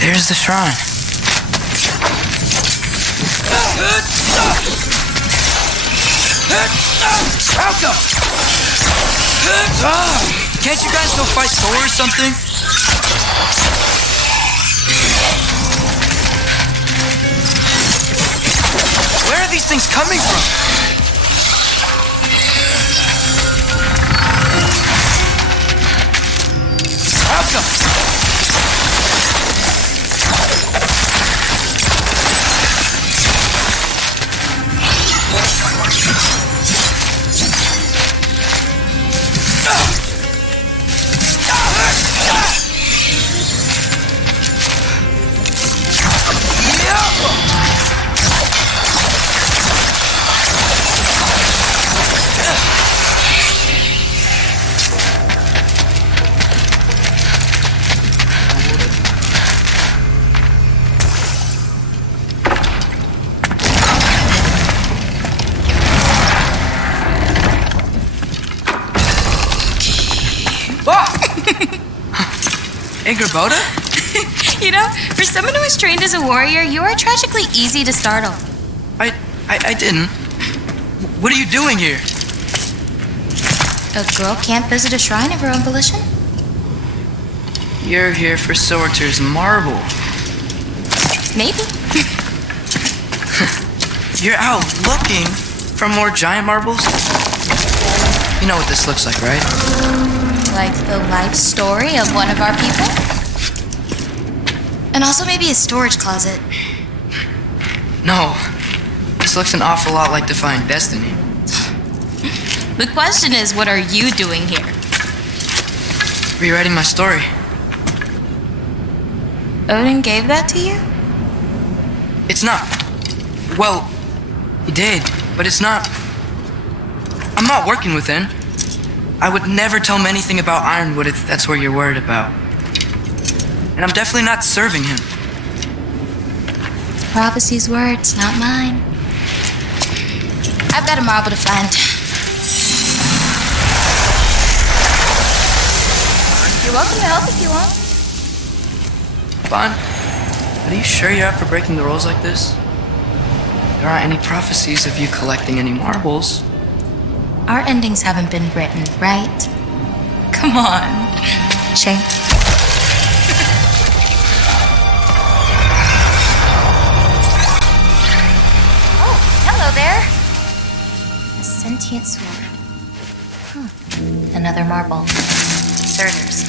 There's the shrine. Falco! Can't you guys go fight Thor or something? Where are these things coming from? Falco! Boda? You know, for someone who is trained as a warrior, you are tragically easy to startle. I didn't. What are you doing here? A girl can't visit a shrine of her own volition? You're here for Sorter's marble. Maybe. You're out looking for more giant marbles? You know what this looks like, right? Like the life story of one of our people? And also maybe a storage closet. No. This looks an awful lot like Defying Destiny. The question is, what are you doing here? Rewriting my story. Odin gave that to you? It's not. Well, he did, but it's not. I'm not working with him. I would never tell him anything about Ironwood if that's what you're worried about. And I'm definitely not serving him. Prophecy's words, not mine. I've got a marble to find. You're welcome to help if you want. Bon, are you sure you're up for breaking the rules like this? There aren't any prophecies of you collecting any marbles. Our endings haven't been written, right? Come on. Shay. Oh, hello there. A sentient sword. Another marble. Surtur's.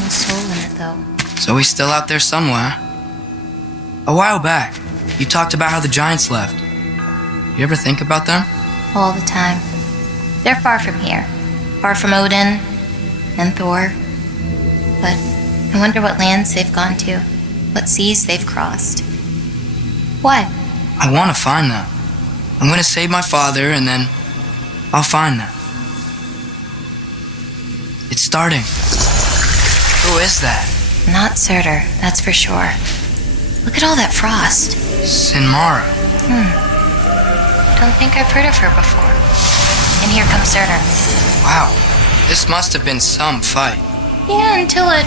No soul in it, though. So he's still out there somewhere. A while back, you talked about how the giants left. You ever think about them? All the time. They're far from here. Far from Odin and Thor. But I wonder what lands they've gone to. What seas they've crossed. Why? I want to find them. I'm going to save my father and then I'll find them. It's starting. Who is that? Not Surtur, that's for sure. Look at all that frost. Sinmara. Don't think I've heard of her before. And here comes Surtur. Wow. This must have been some fight. Yeah, until it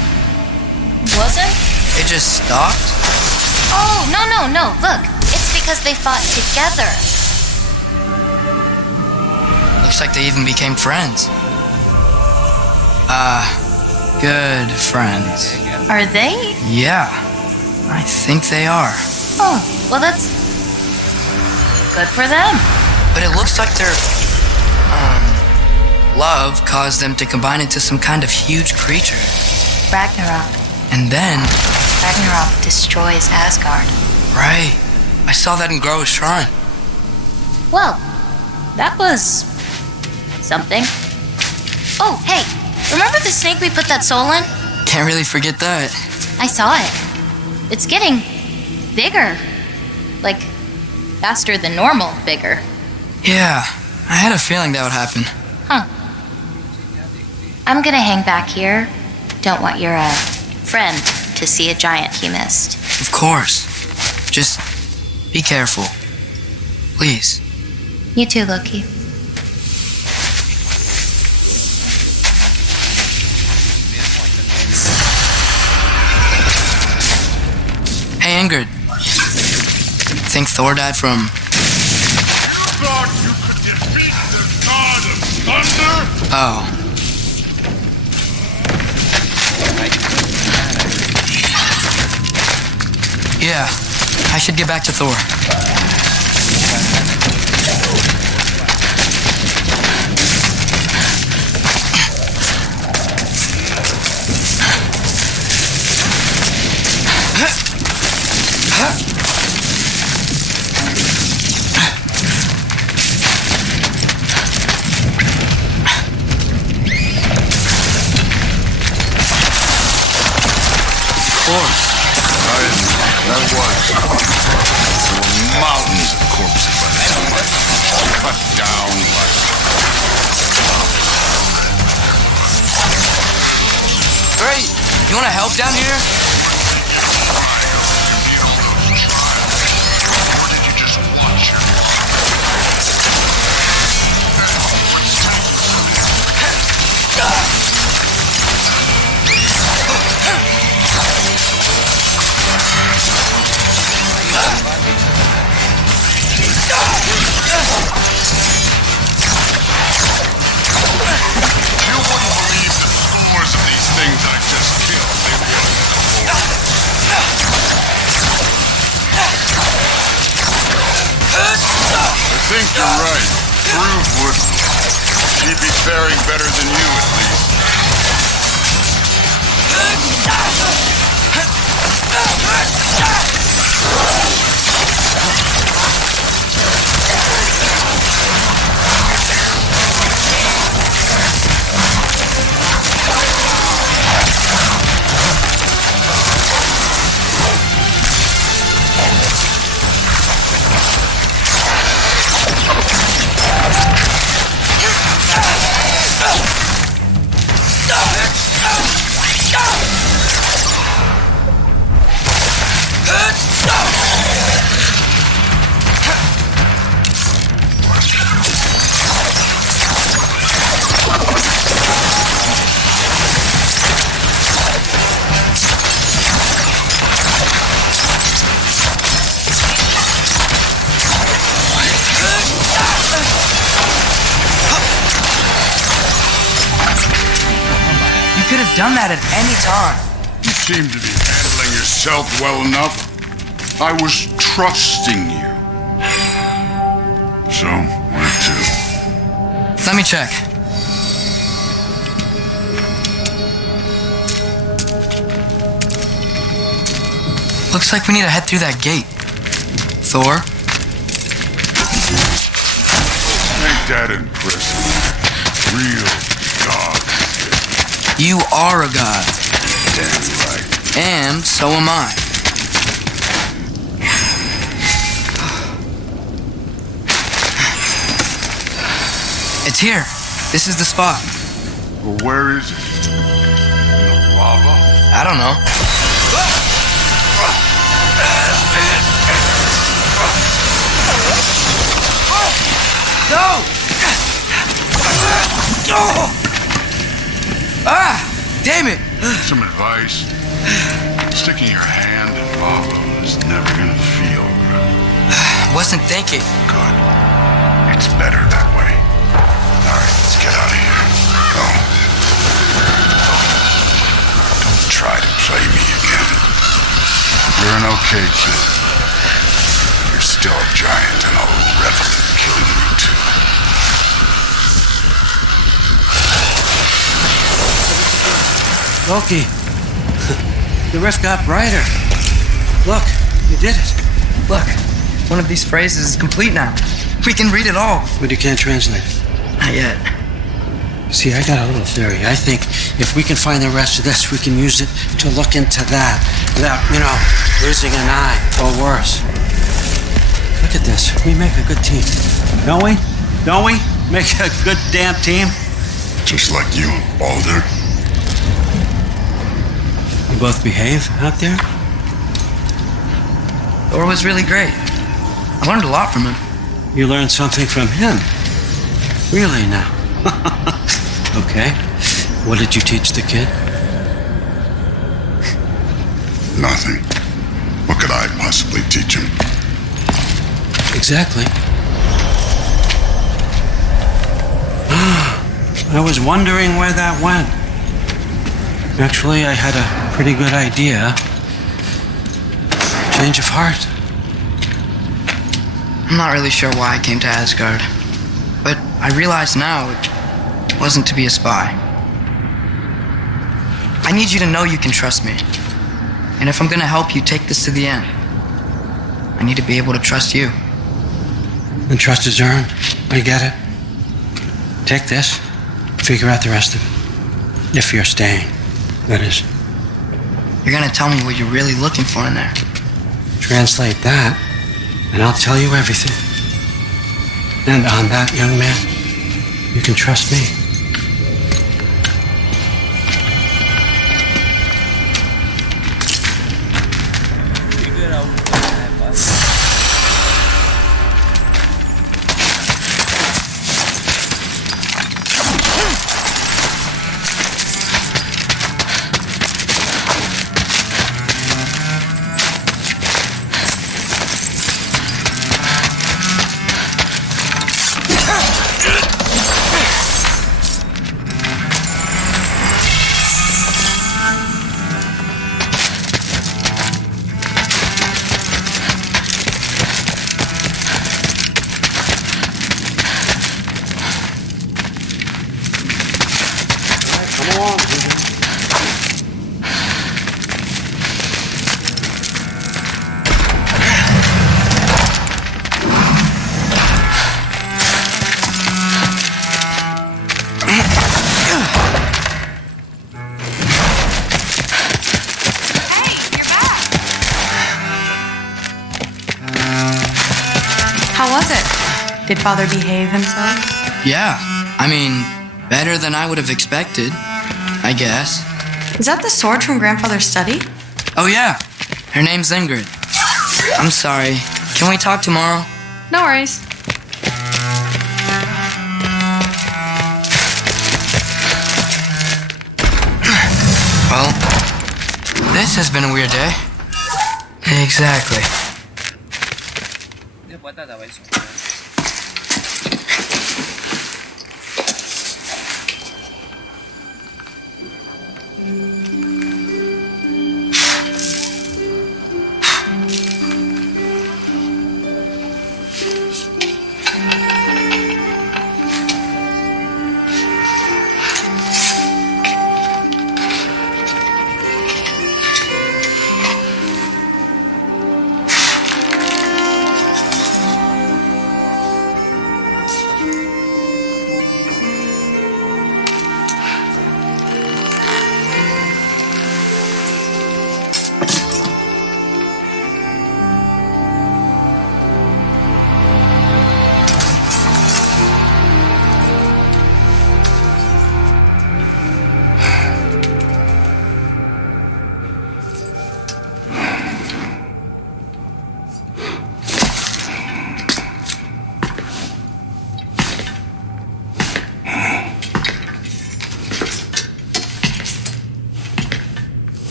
wasn't. It just stopped? Oh, no. Look, it's because they fought together. Looks like they even became friends. Good friends. Are they? Yeah, I think they are. Oh, well, that's good for them. But it looks like their, love caused them to combine into some kind of huge creature. Ragnarok. And then... Ragnarok destroys Asgard. Right. I saw that in Groa's shrine. Well, that was something. Oh, hey, remember the snake we put that soul in? Can't really forget that. I saw it. It's getting bigger. Like, faster than normal bigger. Yeah, I had a feeling that would happen. Huh. I'm gonna hang back here. Don't want your, friend to see a giant he missed. Of course. Just be careful. Please. You too, Loki. Hey, Ingrid. Think Thor died from... You thought you could defeat the god of thunder? Oh. Yeah, I should get back to Thor. There were mountains of corpses by the time I cut down like... Great! You wanna help down here? Or did you just watch your... You wouldn't believe the scores of these things I just killed. I think you're right. Groove wouldn't. She'd be faring better than you, at least. You could have done that at any time. You seem to be handling yourself well enough. I was trusting you. So, where to? Let me check. Looks like we need to head through that gate. Thor? Ain't that impressive? Real god. You are a god. Damn right. And so am I. It's Here, this is the spot. Well, where is it? In the lava? I don't know. No! Ah! Damn it! Some advice. Sticking your hand in lava is never gonna feel good. Wasn't thinking. Good. It's better that way. Alright, let's get out of here. Don't try to play me again. You're an okay kid. You're still a giant and I'll revel in killing you too. Loki, the rift got brighter. Look, you did it. Look, one of these phrases is complete now. We can read it all. But you can't translate it. Not yet. See, I got a little theory. I think if we can find the rest of this, we can use it to look into that without, losing an eye or worse. Look at this. We make a good team. Don't we? Don't we? Make a good damn team? Just like you and Baldur. You both behave out there? Thor was really great. I learned a lot from him. You learned something from him? Really now? Okay. What did you teach the kid? Nothing. What could I possibly teach him? Exactly. I was wondering where that went. Actually, I had a pretty good idea. Change of heart. I'm not really sure why I came to Asgard, but I realize now it wasn't to be a spy. I need you to know you can trust me. And if I'm gonna help you take this to the end, I need to be able to trust you. And trust is earned. I get it. Take this. Figure out the rest of it. If you're staying, that is. You're gonna tell me what you're really looking for in there. Translate that, and I'll tell you everything. And on that, young man, you can trust me. Figure out what I was. Come along, How was it? Did Father behave himself? Yeah, I mean, better than I would have expected, I guess. Is that the sword from Grandfather's study? Oh yeah, her name's Ingrid. I'm sorry, can we talk tomorrow? No worries. Well, this has been a weird day. Exactly. Después te daba eso.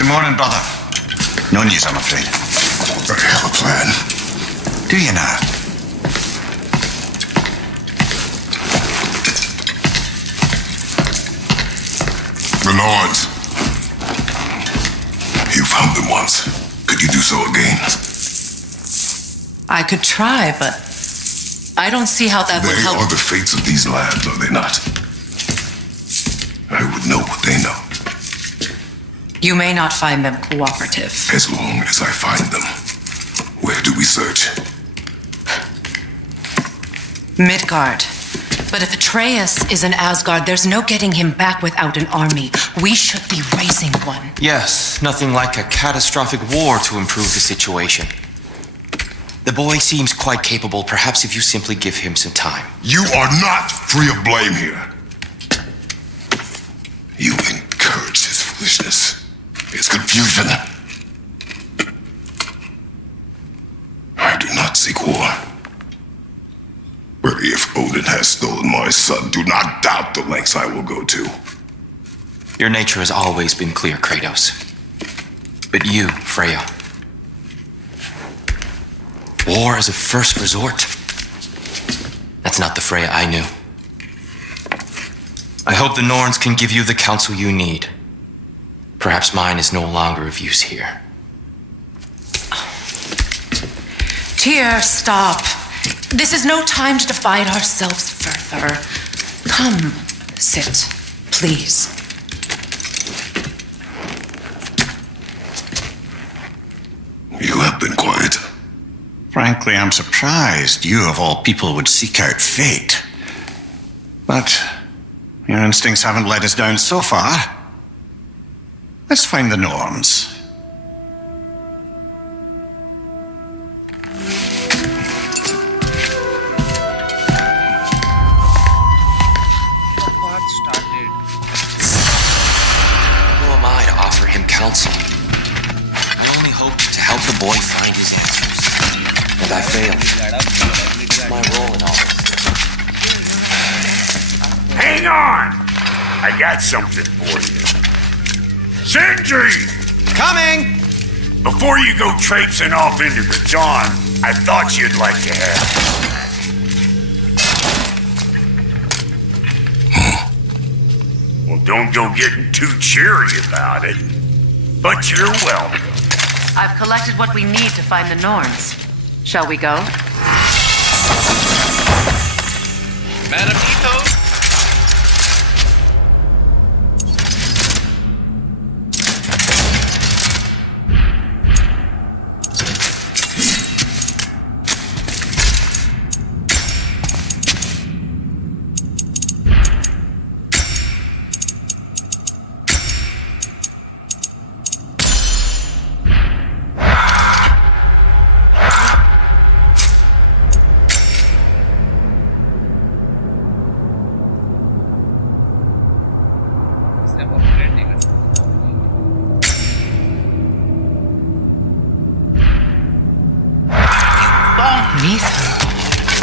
Good morning, brother. No news, I'm afraid. I have a plan. Do you now? The Norse. You found them once. Could you do so again? I could try, but I don't see how that would They help. are the fates of these lands, are they not? I would know what they know. You may not find them cooperative. As long as I find them. Where do we search? Midgard. But if Atreus is in Asgard, there's no getting him back without an army. We should be raising one. Yes, nothing like a catastrophic war to improve the situation. The boy seems quite capable. Perhaps if you simply give him some time. You are not free of blame here. You encourage his foolishness, his confusion. I do not seek war. But if Odin has stolen my son, do not doubt the lengths I will go to. Your nature has always been clear, Kratos. But you, Freya. War as a first resort. That's not the Freya I knew. I hope the Norns can give you the counsel you need. Perhaps mine is no longer of use here. Tyr, stop. This is no time to divide ourselves further. Come, sit, please. You have been quiet. Frankly, I'm surprised you, of all people, would seek out fate. But your instincts haven't let us down so far. Let's find the Norns. What started? Who am I to offer him counsel? I only hope to help the boy find his answers. And I failed. It's my role in all this. Hang on! I got something for you. Sindri! Coming! Before you go traipsing off into the dawn, I thought you'd like to have. Well, don't go getting too cheery about it. But you're welcome. I've collected what we need to find the Norns. Shall we go? Madam Ito?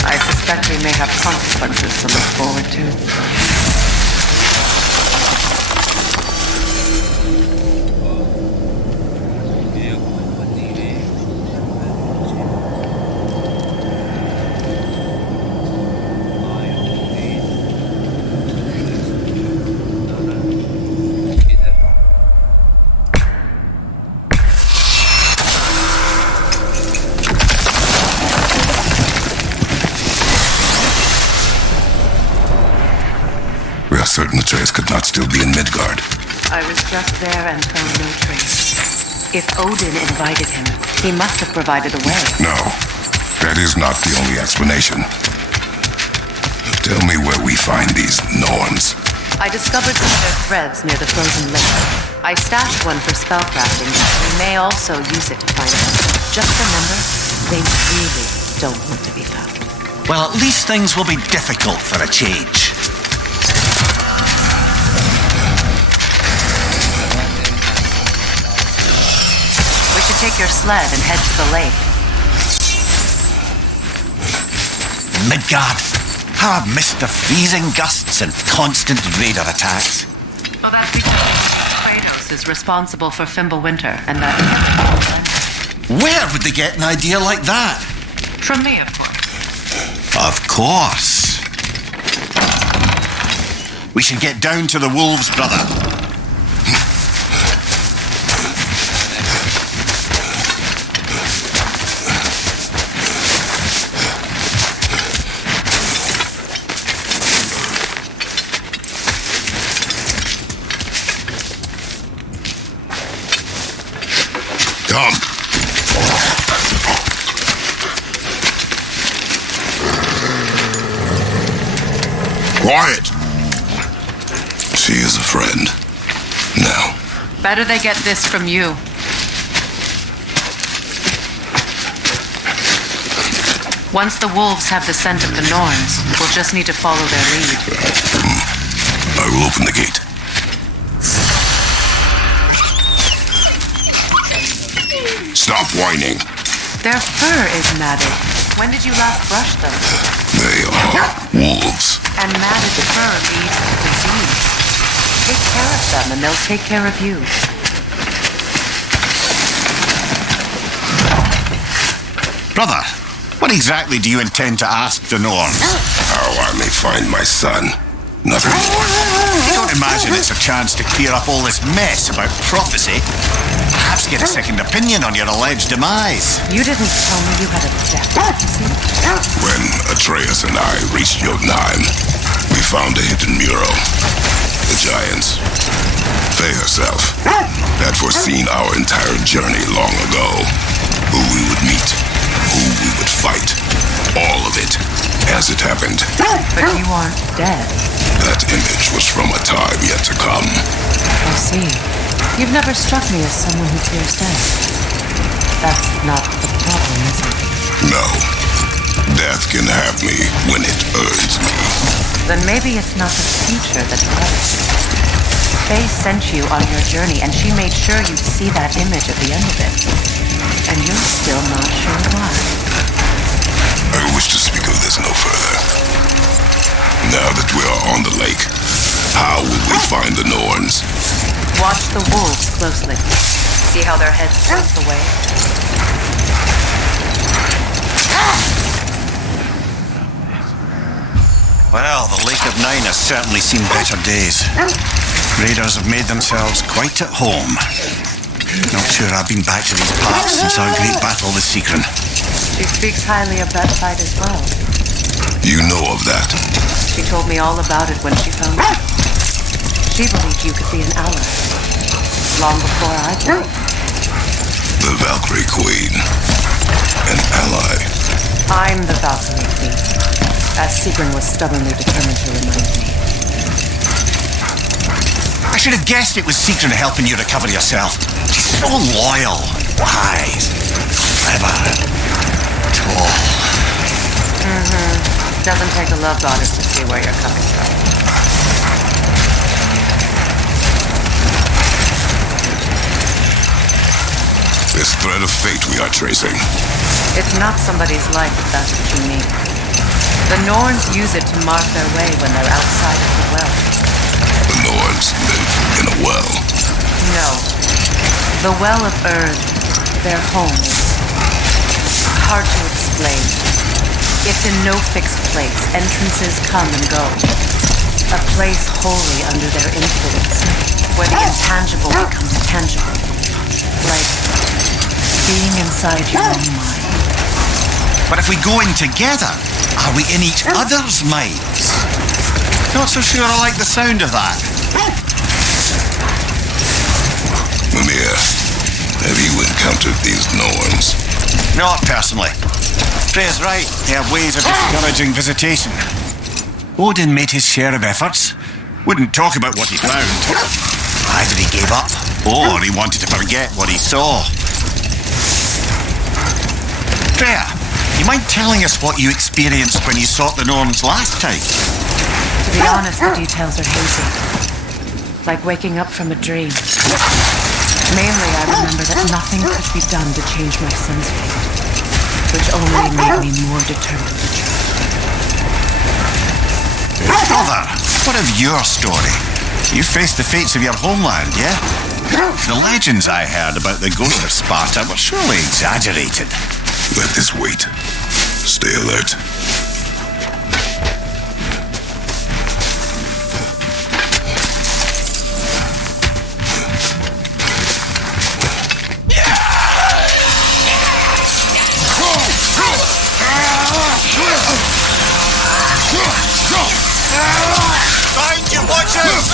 I suspect we may have consequences to look forward to. We are certain Atreus could not still be in Midgard. I was just there and found no trace. If Odin invited him, he must have provided a way. No, that is not the only explanation. Tell me where we find these Norns. I discovered some of their threads near the frozen lake. I stashed one for spellcrafting. We may also use it to find them. Just remember, they really don't want to be found. Well, at least things will be difficult for a change. We should take your sled and head to the lake. Midgard. How I've missed the freezing gusts and constant raider attacks. Well, that's because Kratos Atreus is responsible for Fimbulwinter and that... Where would they get an idea like that? From me, of course. Of course. We should get down to the wolves, brother. Come. Quiet. She is a friend. Now. Better they get this from you. Once the wolves have the scent of the Norns, we'll just need to follow their lead. I will open the gate. Stop whining. Their fur is matted. When did you last brush them? They are wolves. And matted fur leads to disease. Take care of them and they'll take care of you. Brother, what exactly do you intend to ask the Norns? How I may find my son. Nothing more. I don't imagine it's a chance to clear up all this mess about prophecy. Perhaps get a second opinion on your alleged demise. You didn't tell me you had a death prophecy. When Atreus and I reached Jotunheim, we found a hidden mural. The giants, Faye herself, had foreseen our entire journey long ago. Who we would meet, who we would fight, all of it, as it happened. But you aren't dead. That image was from a time yet to come. I see. You've never struck me as someone who fears death. That's not the problem, is it? No. Death can have me when it earns me. Then maybe it's not the future that matters. Faye sent you on your journey, and she made sure you'd see that image at the end of it. And you're still not sure why. I wish to speak of this no further. Now that we are on the lake, how will we find the Norns? Watch the wolves closely. See how their heads slump away? Well, the Lake of Nine has certainly seen better days. Raiders have made themselves quite at home. Not sure I've been back to these parts since our great battle with Seacron. She speaks highly of that fight as well. You know of that? She told me all about it when she found you. She believed you could be an ally. Long before I did. The Valkyrie Queen. An ally. I'm the Valkyrie Queen, as Seacron was stubbornly determined to remind me. I should have guessed it was Seacron helping you recover yourself. She's so loyal, wise, clever, tall. Doesn't take a love goddess to see where you're coming from. This thread of fate we are tracing. It's not somebody's life, if that's what you mean. The Norns use it to mark their way when they're outside of the well. The Norns live in a well. No. The Well of Earth, their home, is hard to explain. It's in no fixed place. Entrances come and go. A place wholly under their influence, where the intangible becomes tangible. Like being inside your own mind. But if we go in together, are we in each other's minds? Not so sure I like the sound of that. Mimir, have you encountered these Norns? Not personally. Freya's right. They have ways of discouraging visitation. Odin made his share of efforts. Wouldn't talk about what he found. Either he gave up, or he wanted to forget what he saw. Freya, you mind telling us what you experienced when you sought the Norns last time? To be honest, the details are hazy. Like waking up from a dream. Mainly, I remember that nothing could be done to change my son's fate, which only made me more determined to try. Brother, what of your story? You faced the fates of your homeland, yeah? The legends I heard about the ghost of Sparta were surely exaggerated. Let this wait. Stay alert. Find your watchers!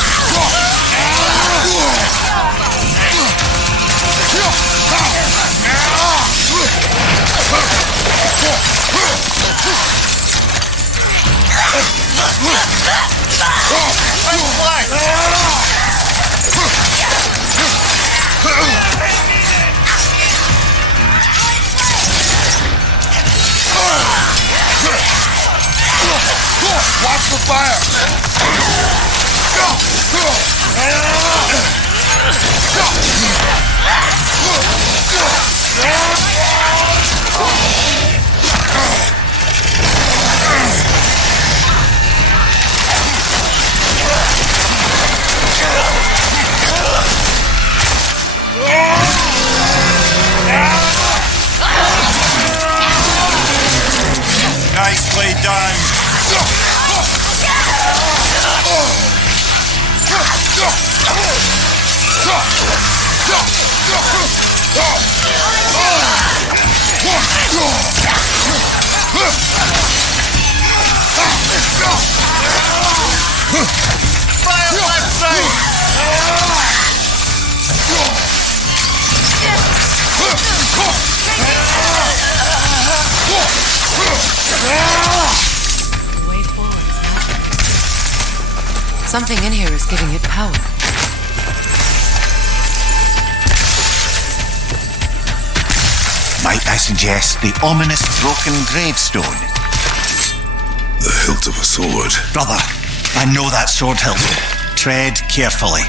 Watch the fire! Nicely done. Fire left side! Something in here is giving it power. Might I suggest the ominous broken gravestone? The hilt of a sword. Brother, I know that sword hilt. Tread carefully.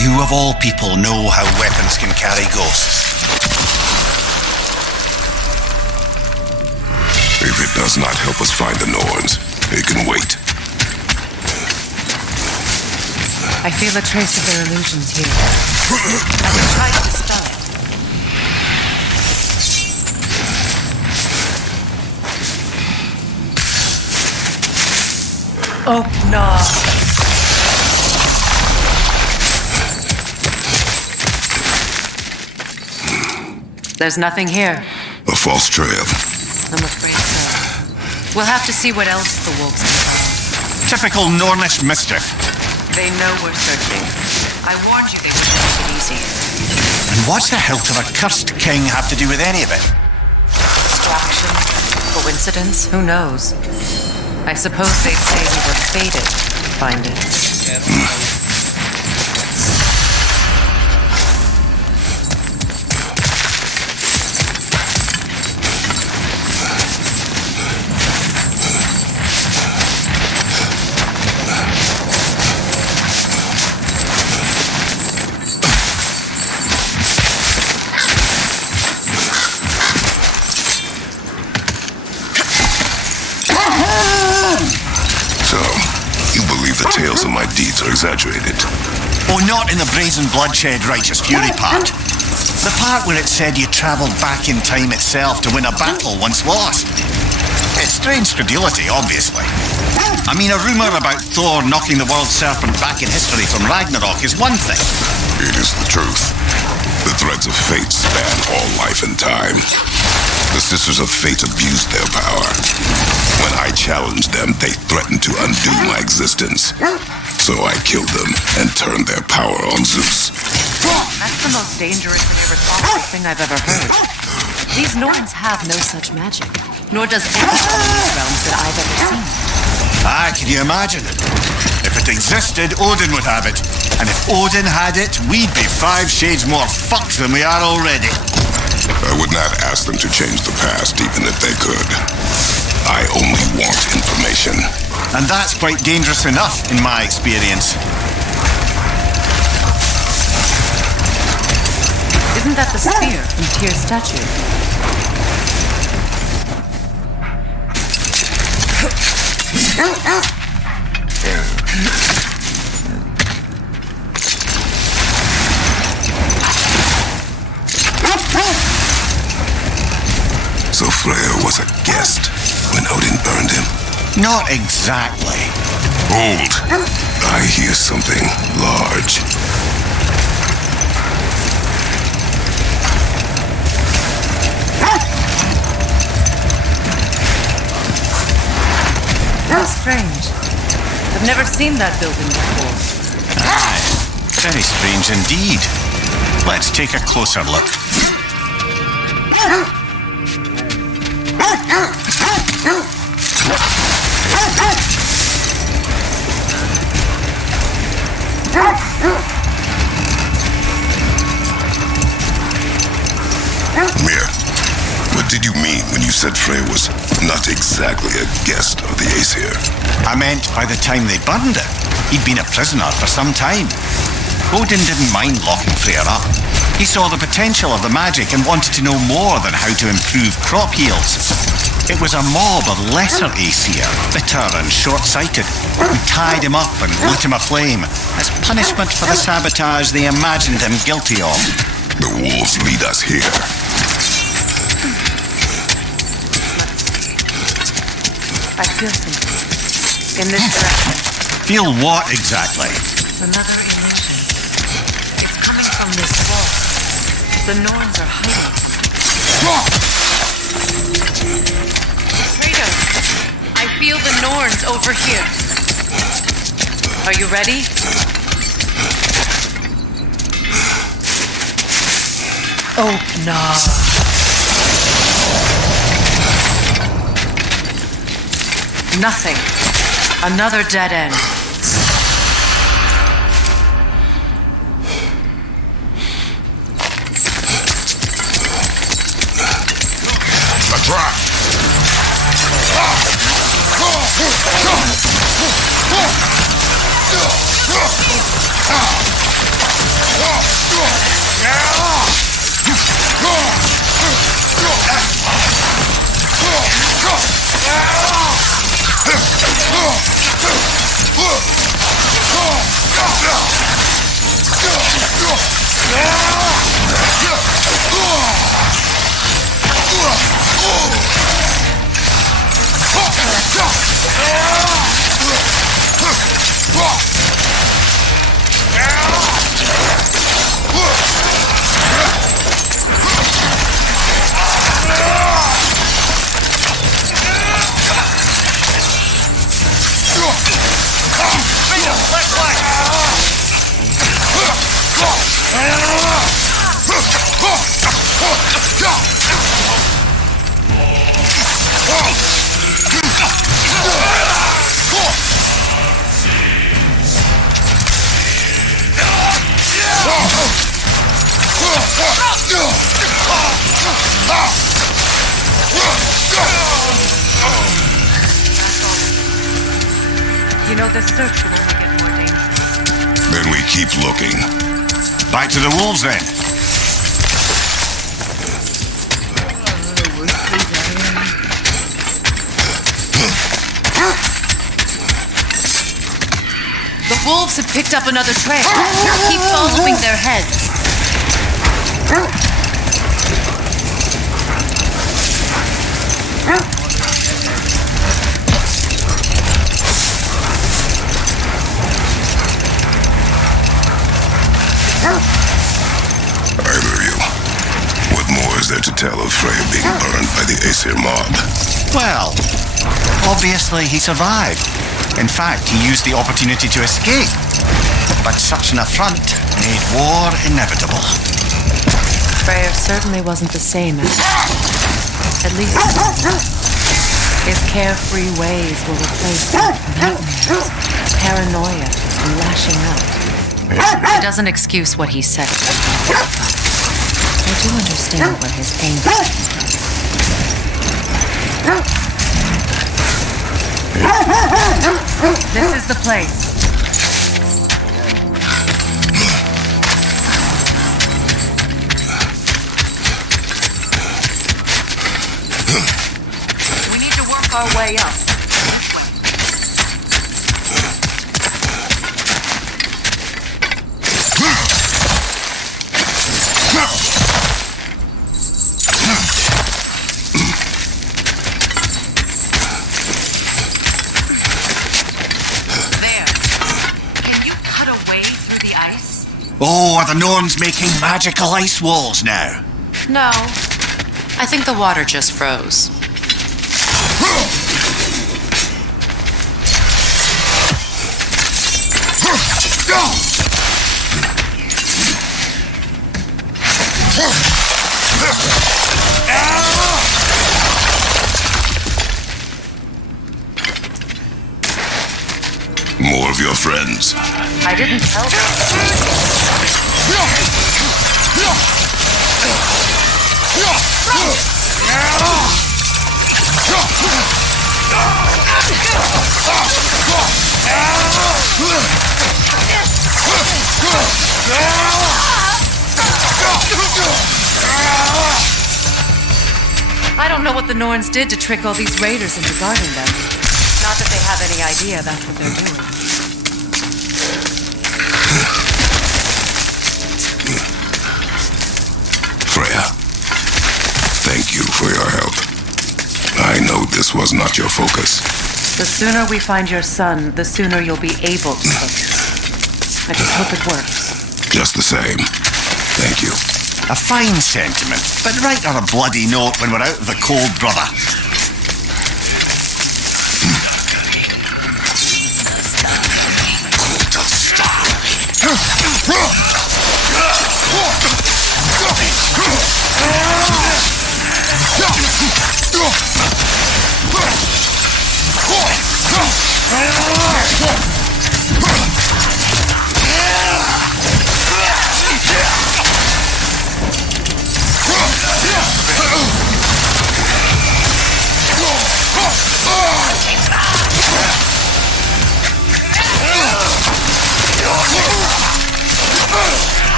You of all people know how weapons can carry ghosts. If it does not help us find the Norns, it can wait. I feel a trace of their illusions here. I will try to dispel it. Oh, no. There's nothing here. A false trail. I'm afraid so. We'll have to see what else the wolves have found. Typical Nornish mischief. They know we're searching. I warned you they wouldn't make it easy. And what's the hilt of a cursed king have to do with any of it? Distraction? Coincidence? Who knows? I suppose they'd say we were fated to find it. The tales of my deeds are exaggerated. Oh, not in the brazen bloodshed righteous fury part. The part where it said you travelled back in time itself to win a battle once lost. It's strange credulity, obviously. I mean, a rumour about Thor knocking the world serpent back in history from Ragnarok is one thing. It is the truth. The threads of fate span all life and time. The Sisters of Fate abused their power. When I challenged them, they threatened to undo my existence. So I killed them and turned their power on Zeus. That's the most dangerous and irresponsible thing I've ever heard. These Norns have no such magic, nor does anyone in these realms that I've ever seen. Ah, can you imagine? If it existed, Odin would have it. And if Odin had it, we'd be 5 shades more fucked than we are already. I would not ask them to change the past, even if they could. I only want information. And that's quite dangerous enough, in my experience. Isn't that the spear from Tyr's statue? Freya was a guest when Odin burned him? Not exactly. Hold. I hear something large. How strange. I've never seen that building before. Aye, very strange indeed. Let's take a closer look. Mir, what did you mean when you said Freya was not exactly a guest of the Aesir? I meant by the time they burned it, he'd been a prisoner for some time. Odin didn't mind locking Freya up. He saw the potential of the magic and wanted to know more than how to improve crop yields. It was a mob of lesser Aesir, bitter and short-sighted, who tied him up and lit him aflame as punishment for the sabotage they imagined him guilty of. The wolves lead us here. I feel something. In this direction. Feel what exactly? Another illusion. It's coming from this wall. The Norns are hiding. Kratos, I feel the Norns over here. Are you ready? Open up. Nothing. Another dead end. A trap! You know, the search will only get more dangerous. Then we keep looking. Back to the wolves then. The wolves have picked up another trail. Keep following their heads. Either of you. What more is there to tell of Freya being burned by the Aesir mob? Well, obviously he survived. In fact, he used the opportunity to escape. But such an affront made war inevitable. Freyr certainly wasn't the same as... At least... His carefree ways were replaced with nightmares, paranoia, and lashing out. It doesn't excuse what he said. I do understand where his anger came from. This is the place. We need to work our way up. Oh, are the Norns making magical ice walls now? No. I think the water just froze. More of your friends. I didn't tell them. I don't know what the Norns did to trick all these raiders into guarding them. Not that they have any idea that's what they're doing. Freya, thank you for your help. I know this was not your focus. The sooner we find your son, the sooner you'll be able to focus. I just hope it works. Just the same. Thank you. A fine sentiment, but write on a bloody note when we're out of the cold, brother.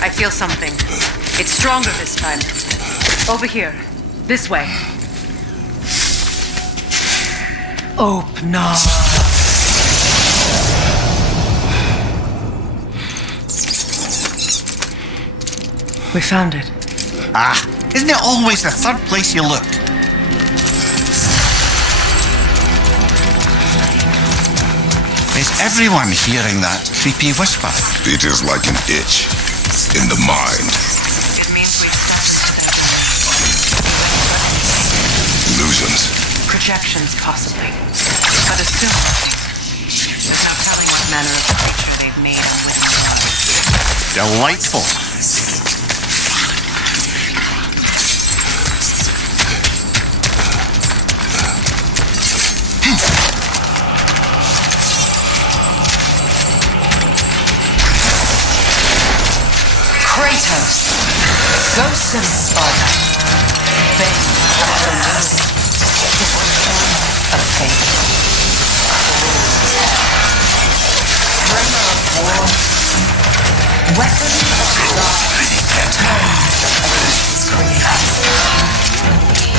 I feel something. It's stronger this time. Over here. This way. Open up. We found it. Ah, isn't it always the third place you look? Is everyone hearing that creepy whisper? It is like an itch in the mind. It means we've gotten Illusions. Projections, possibly. But assume. There's no telling what manner of creature they've made or witnessed. Delightful. Kratos, ghost of Spartan, bane of the Norse, of fate, tremor of war, weapon of God, tone against creation.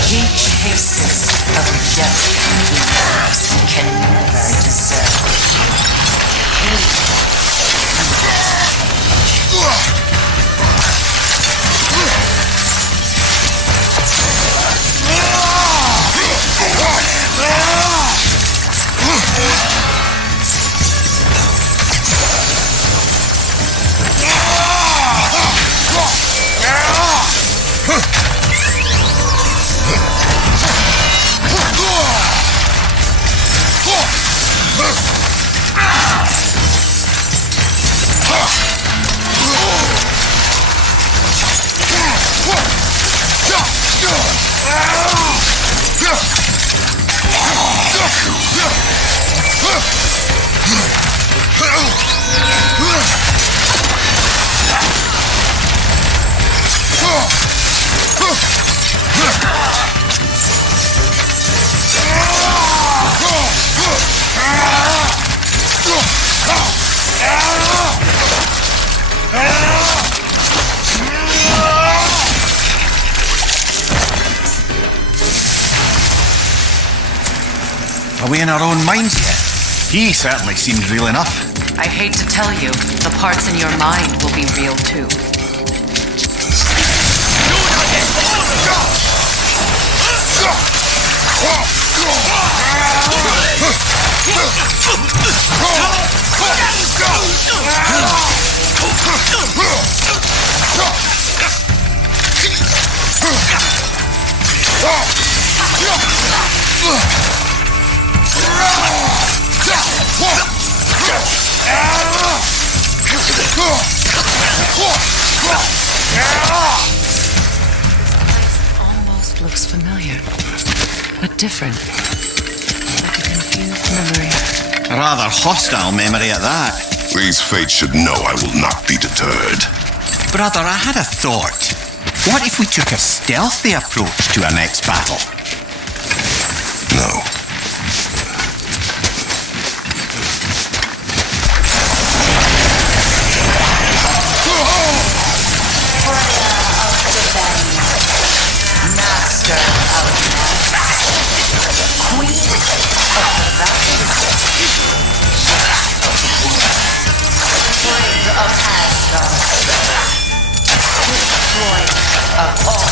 He chases a redemption he knows he can never deserve. away in our own minds yet. He certainly seemed real enough. I hate to tell you, the parts in your mind will be real too. Almost looks familiar, but different. Like a confused memory. A rather hostile memory at that. These fates should know I will not be deterred. Brother, I had a thought. What if we took a stealthy approach to our next battle? No. Master of magic. Queen of the Valkyries. Queen of Asgard. Destroyer of all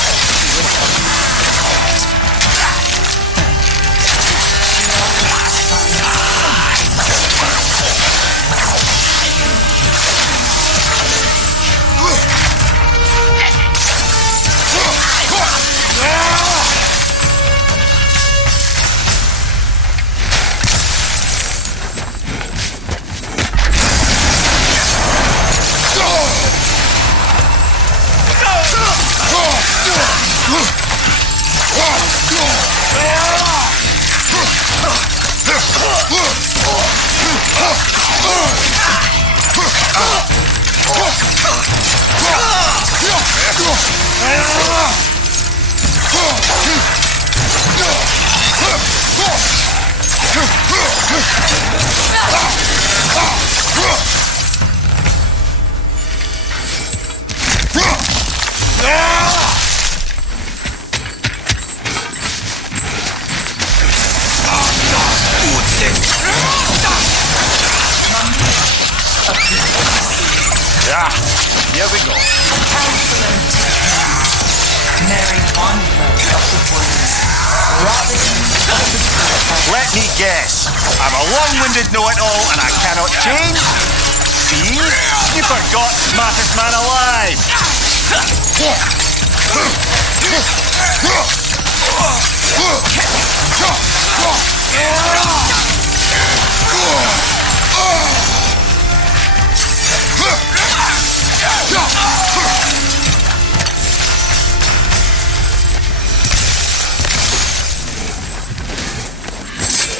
Here we go. Mary Wanderer of the Woods. Robin of the Woods. Let me guess. I'm a long-winded know-it-all and I cannot change? See? You forgot smartest man alive.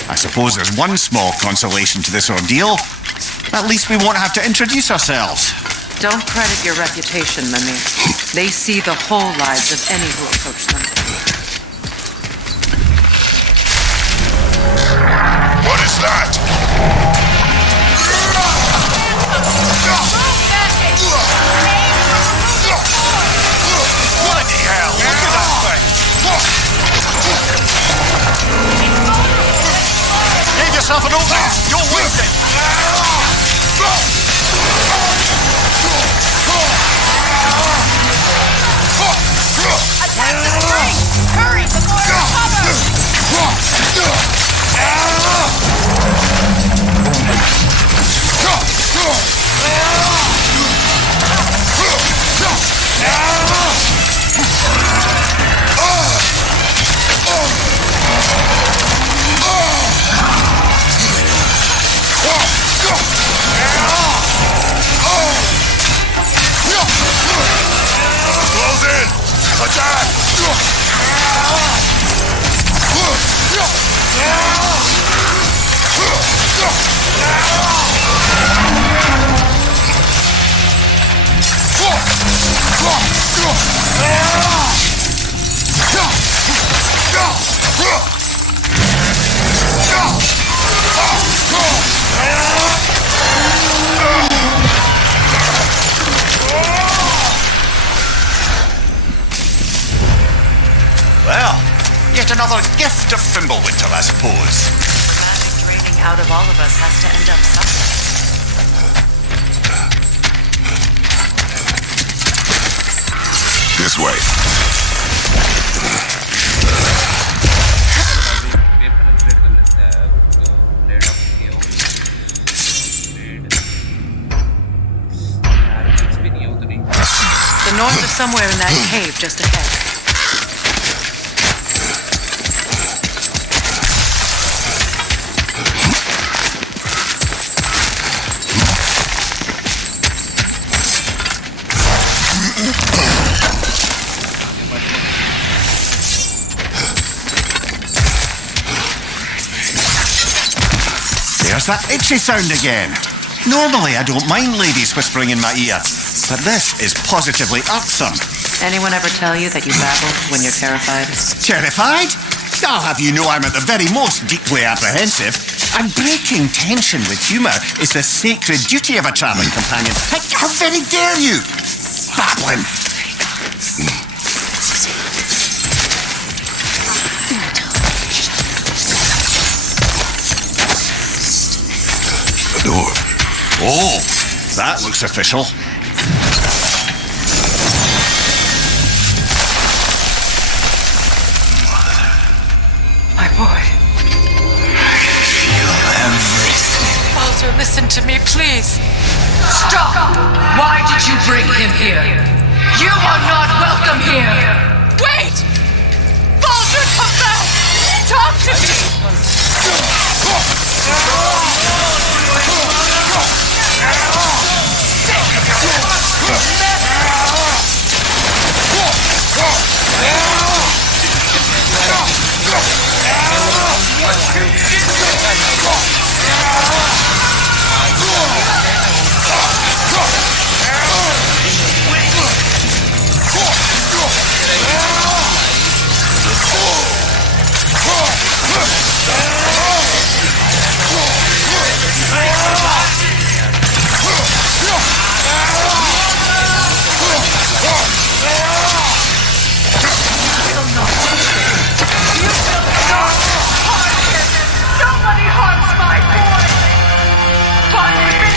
I suppose there's one small consolation to this ordeal. At least we won't have to introduce ourselves. Don't credit your reputation, Mimir. They see the whole lives of any who approach them. What is that? Bloody hell, look at that thing! Give yourself an opening! You're wasted! Attack the spring! Hurry before it Close in! Attack! Well, yet another gift of Fimbulwinter, I suppose. out of all of us has to end up somewhere. This way. The Norse are somewhere in that cave just ahead. There's that itchy sound again. Normally, I don't mind ladies whispering in my ear, but this is positively irksome. Anyone ever tell you that you babble when you're terrified? Terrified? I'll have you know I'm at the very most deeply apprehensive. And breaking tension with humour is the sacred duty of a travelling companion. How very dare you? Babbling. The door. Oh, that looks official. My boy. I feel everything. Baldur, listen to me, please. Stop! Why did you bring him here? You are not welcome here! Wait! Baldur, come back! Talk to me! Nobody harms my boy! But me!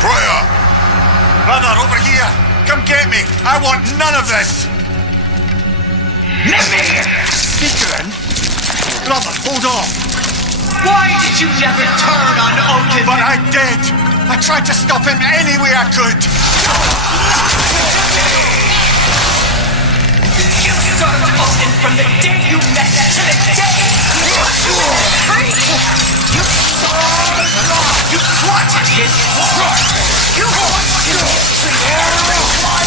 Prayer! Brother, over here! Come get me! I want none of this! Mimir! Speaking? Brother, hold on! Why did you never turn on Odin? But I did! I tried to stop him any way I could! You served Odin from the day you met to the day you free! You saw you wanted his war! You wanted to treat everyone!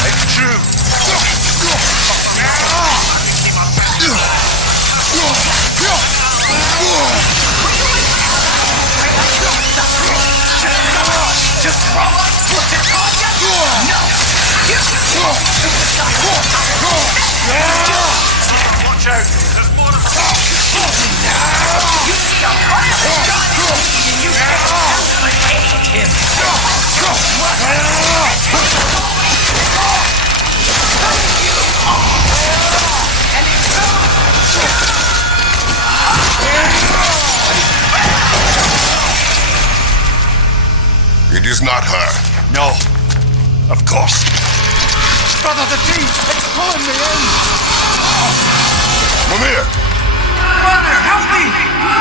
It's true! Watch out! You see a fire and you can't help but hate him! It is not her. No, of course. Brother, the team! It's pulling me in! Mimir! Brother, help me!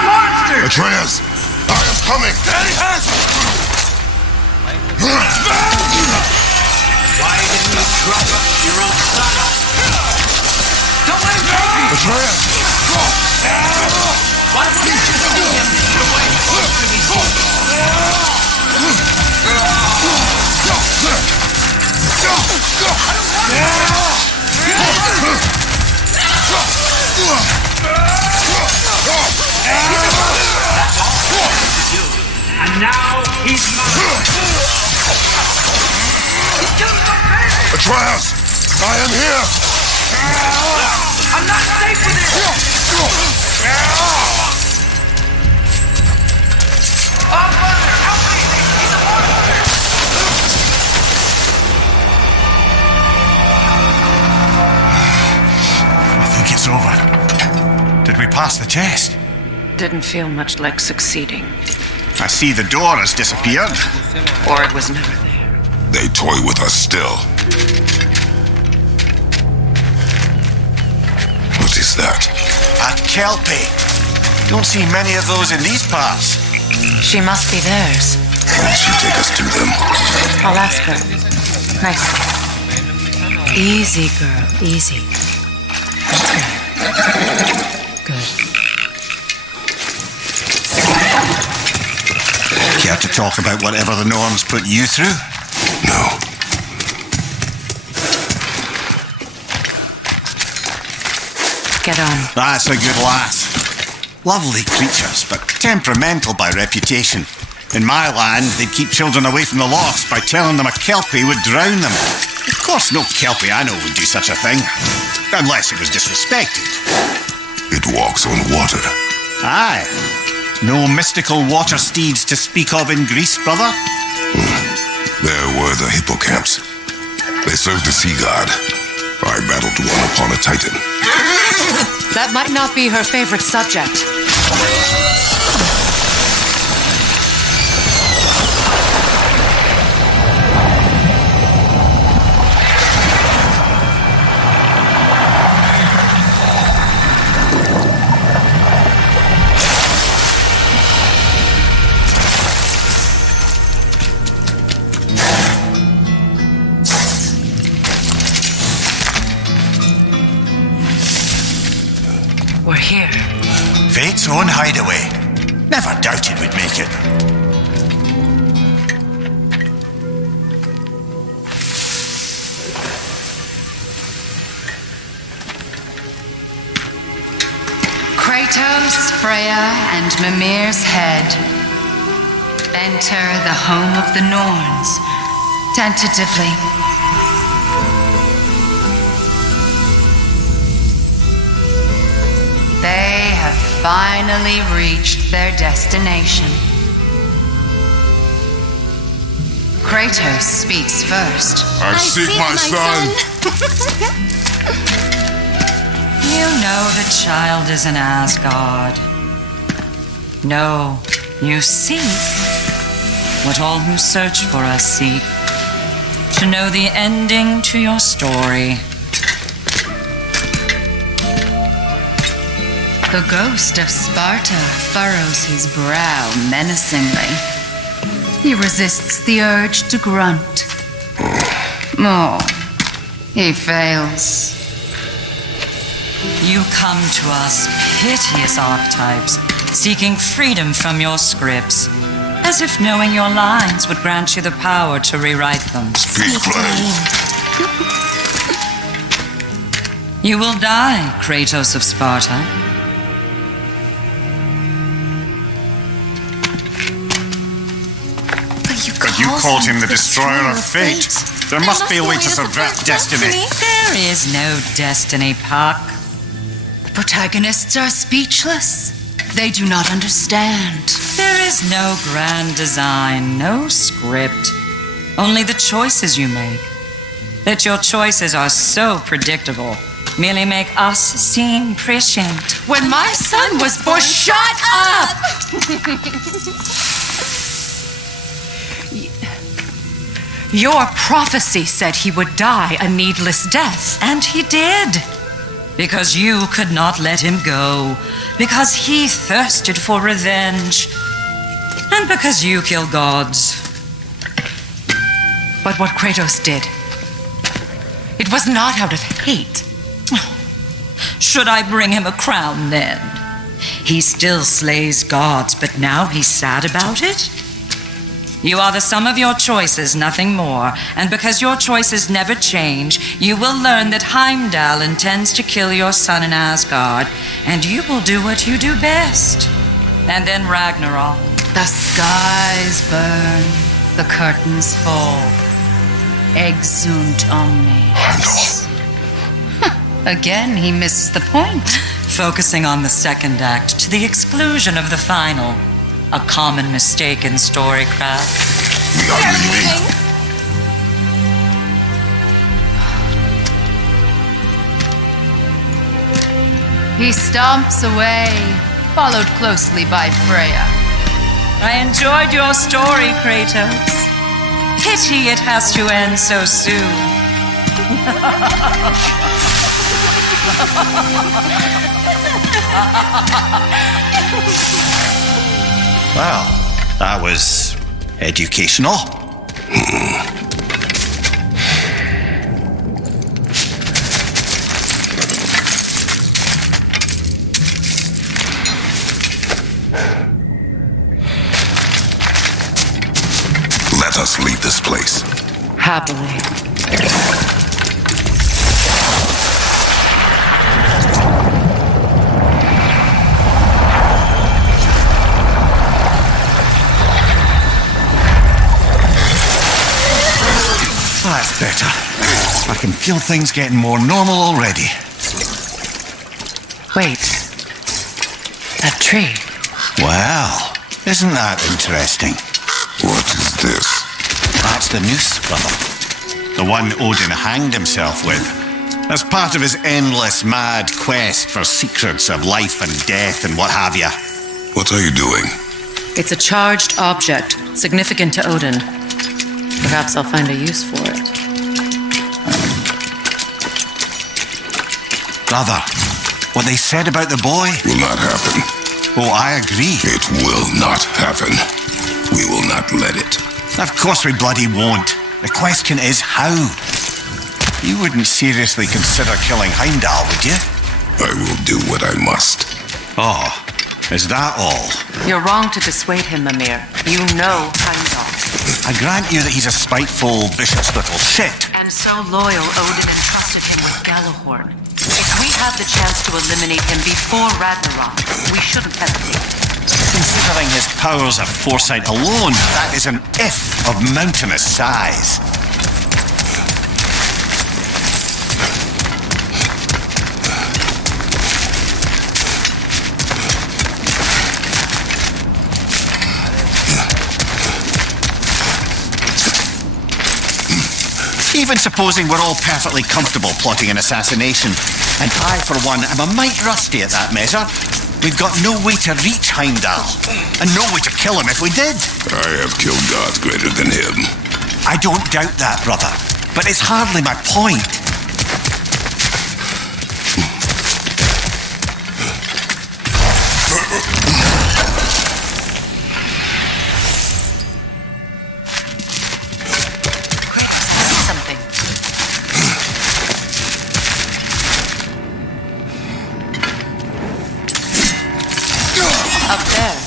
Monster! Atreus! I am coming! Why didn't you trust your own son? Don't let him take me! Atreus! Why wouldn't you see him the way he's supposed to be seen? And now he's mine. Atreus! I am here! I'm not safe with it! Oh, brother, help me! we pass the test? Didn't feel much like succeeding. I see the door has disappeared. Or it was never there. They toy with us still. What is that? A kelpie. Don't see many of those in these parts. She must be theirs. Can she take us to them? I'll ask her. Nice. Easy, girl. Easy. That's good. Good. Care to talk about whatever the Norns put you through? No. Get on. That's a good lass. Lovely creatures, but temperamental by reputation. In my land, they'd keep children away from the lost by telling them a kelpie would drown them. Of course, no kelpie I know would do such a thing. Unless it was disrespected. It walks on water. Aye. No mystical water steeds to speak of in Greece, brother? There were the hippocamps. They served the sea god. I battled one upon a titan. That might not be her favorite subject. We're here. Fate's own hideaway. Never doubted we'd make it. Kratos, Freya, and Mimir's head enter the home of the Norns, tentatively. They have finally reached their destination. Kratos speaks first. I seek my son. You know the child is an Asgard. No, you seek what all who search for us seek. To know the ending to your story. The ghost of Sparta furrows his brow menacingly. He resists the urge to grunt. Oh, he fails. You come to us, piteous archetypes, seeking freedom from your scripts, as if knowing your lines would grant you the power to rewrite them. Speak plain. You will die, Kratos of Sparta. But you called him the destroyer of fate. There must be a way to subvert destiny. There is no destiny, Puck. The protagonists are speechless. They do not understand. There is no grand design, no script. Only the choices you make. That your choices are so predictable merely make us seem prescient. When my son was born, shut up! Your prophecy said he would die a needless death. And he did. Because you could not let him go. Because he thirsted for revenge. And because you kill gods. But what Kratos did, it was not out of hate. Should I bring him a crown then? He still slays gods, but now he's sad about it? You are the sum of your choices, nothing more. And because your choices never change, you will learn that Heimdall intends to kill your son in Asgard, and you will do what you do best. And then Ragnarok. The skies burn, the curtains fall. Exunt omnes. Again, he misses the point. Focusing on the second act to the exclusion of the final. A common mistake in storycraft. We are leaving. He stomps away, followed closely by Freya. I enjoyed your story, Kratos. Pity it has to end so soon. Well, that was educational. Let us leave this place. Happily. That's better. I can feel things getting more normal already. Wait. That tree. Well, isn't that interesting? What is this? That's the noose, brother. The one Odin hanged himself with. As part of his endless, mad quest for secrets of life and death and what have you. What are you doing? It's a charged object, significant to Odin. Perhaps I'll find a use for it. Brother, what they said about the boy? Will not happen. Oh, I agree. It will not happen. We will not let it. Of course we bloody won't. The question is how? You wouldn't seriously consider killing Heimdall, would you? I will do what I must. Oh, is that all? You're wrong to dissuade him, Mimir. You know Heimdall. I grant you that he's a spiteful, vicious little shit. And so loyal, Odin entrusted him with Gjallarhorn. If we have the chance to eliminate him before Ragnarok, we shouldn't hesitate. Considering his powers of foresight alone, that is an if of mountainous size. Even supposing we're all perfectly comfortable plotting an assassination, and I, for one, am a mite rusty at that measure, we've got no way to reach Heimdall, and no way to kill him if we did. I have killed gods greater than him. I don't doubt that, brother, but it's hardly my point. Up there.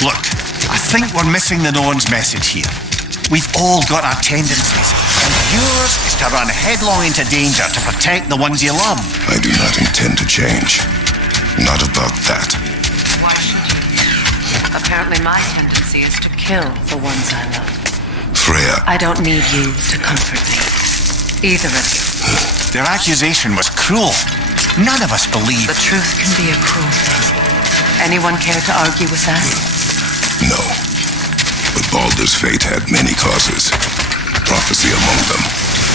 Look, I think we're missing the Norns' message here. We've all got our tendencies, and yours is to run headlong into danger to protect the ones you love. I do not intend to change. Not about that. Why should you? Apparently my tendency is to kill the ones I love. Freya. I don't need you to comfort me. Either of you. Their accusation was cruel. None of us believe. The truth can be a cruel thing. Anyone care to argue with that? No. But Baldur's fate had many causes. Prophecy among them.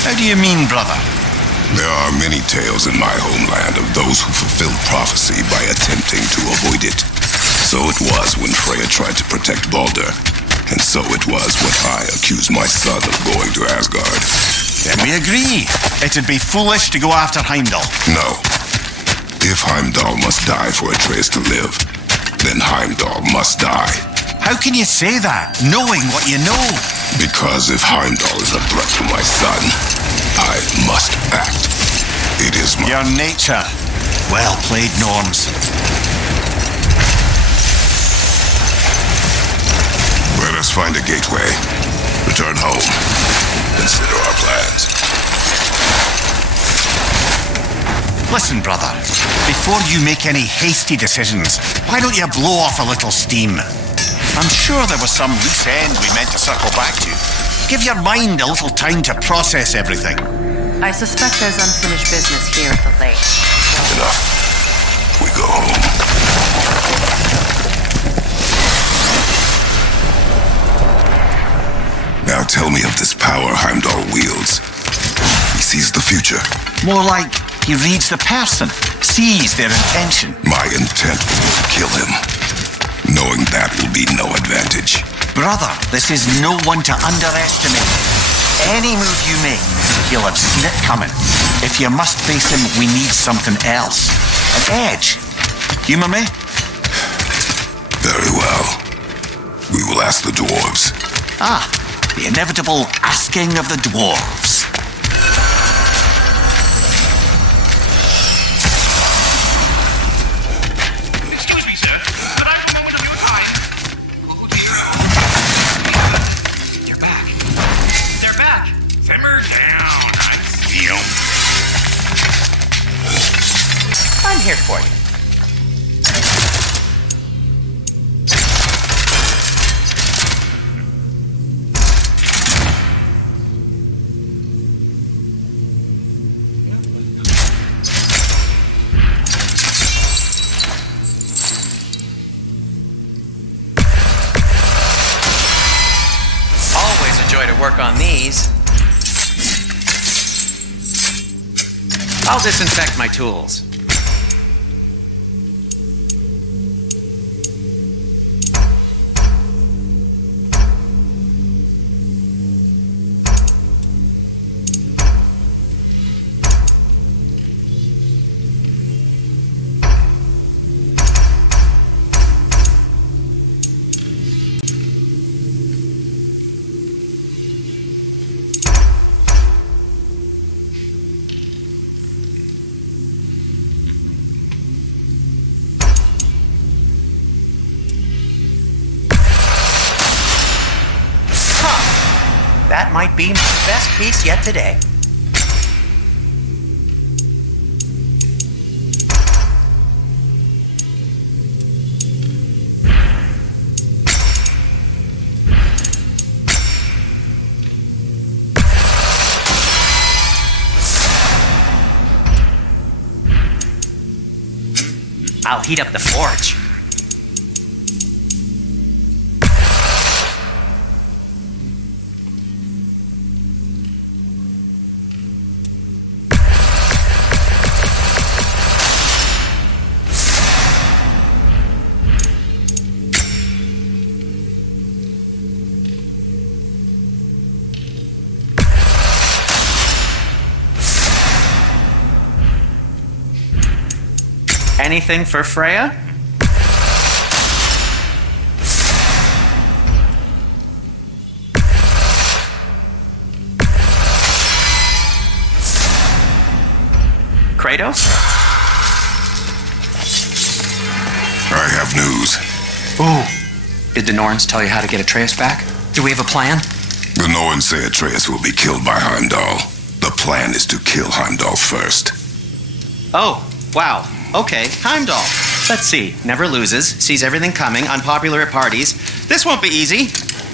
How do you mean, brother? There are many tales in my homeland of those who fulfilled prophecy by attempting to avoid it. So it was when Freya tried to protect Baldur. And so it was when I accused my son of going to Asgard. Then we agree. It'd be foolish to go after Heimdall. No. If Heimdall must die for Atreus to live, then Heimdall must die. How can you say that, knowing what you know? Because if Heimdall is a threat to my son, I must act. It is my... Your nature. Well played, Norns. Let us find a gateway. Return home. Consider our plans. Listen, brother. Before you make any hasty decisions, why don't you blow off a little steam? I'm sure there was some loose end we meant to circle back to. Give your mind a little time to process everything. I suspect there's unfinished business here at the lake. Enough. We go home. Tell me of this power Heimdall wields. He sees the future. More like he reads the person, sees their intention. My intent will be to kill him. Knowing that will be no advantage. Brother, this is no one to underestimate. Any move you make, he'll have seen it coming. If you must face him, we need something else. An edge. Humor me? Very well. We will ask the dwarves. Ah, the inevitable asking of the dwarves. Excuse me, sir, but I have a moment of your time. Oh dear. They're back. They're back. Simmer down. I see 'em. I'm here for you. Always a joy to work on these. I'll disinfect my tools. That might be my best piece yet today. I'll heat up the forge. Anything for Freya? Kratos? I have news. Ooh. Did the Norns tell you how to get Atreus back? Do we have a plan? The Norns say Atreus will be killed by Heimdall. The plan is to kill Heimdall first. Oh, wow. Okay, Heimdall. Let's see. Never loses, sees everything coming, unpopular at parties. This won't be easy.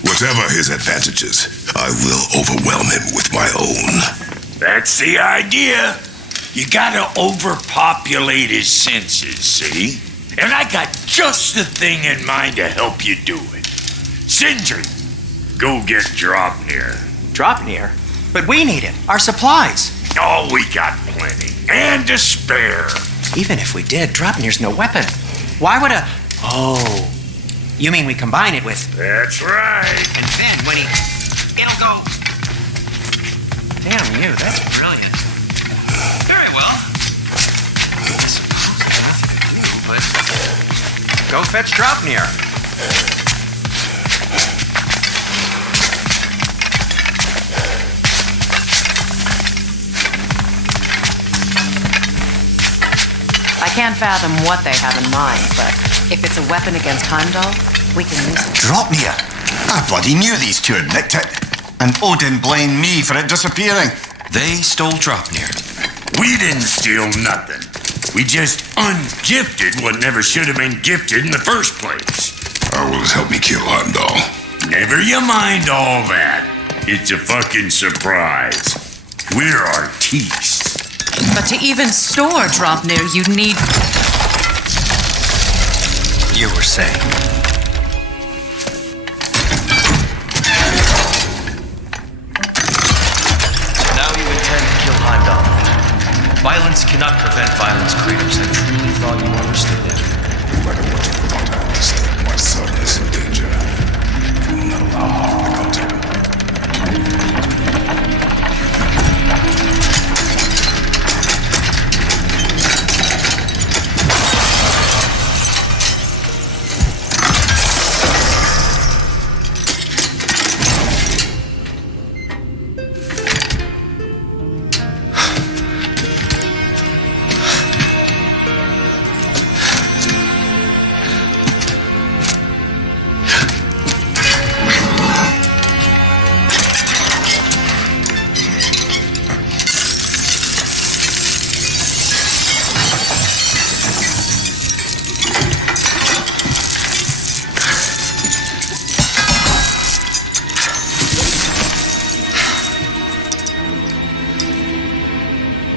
Whatever his advantages, I will overwhelm him with my own. That's the idea. You gotta overpopulate his senses, see? And I got just the thing in mind to help you do it. Sindri, go get Draupnir. Draupnir? But we need it. Our supplies. Oh, we got plenty. And to spare. Even if we did, Draupnir's no weapon. Why would a... Oh. You mean we combine it with... That's right. And then when he... It'll go... Damn you, that's brilliant. Very well. I suppose nothing to do, but... Go fetch Draupnir. I can't fathom what they have in mind, but if it's a weapon against Heimdall, we can use it. Draupnir? I bloody knew these two had nicked it. And Odin blamed me for it disappearing. They stole Draupnir. We didn't steal nothing. We just ungifted what never should have been gifted in the first place. How will it help me kill Heimdall? Never you mind all that. It's a fucking surprise. We're artistes. But to even store Draupnir, you'd need... You were saying. Violence cannot prevent violence, Kratos. I truly thought you understood that. No matter what you thought I understood, my son is in danger. You will not allow harm to come to him.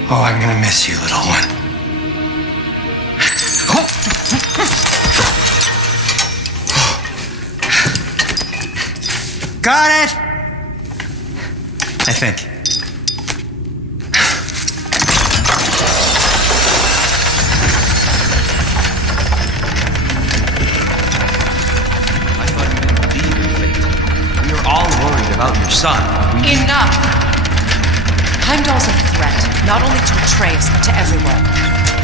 Oh, I'm gonna miss you, little one. Got it! I think. I thought you didn't believe in fate. We are all worried about your son. Enough! Heimdall's a threat, not only to Atreus, but to everyone.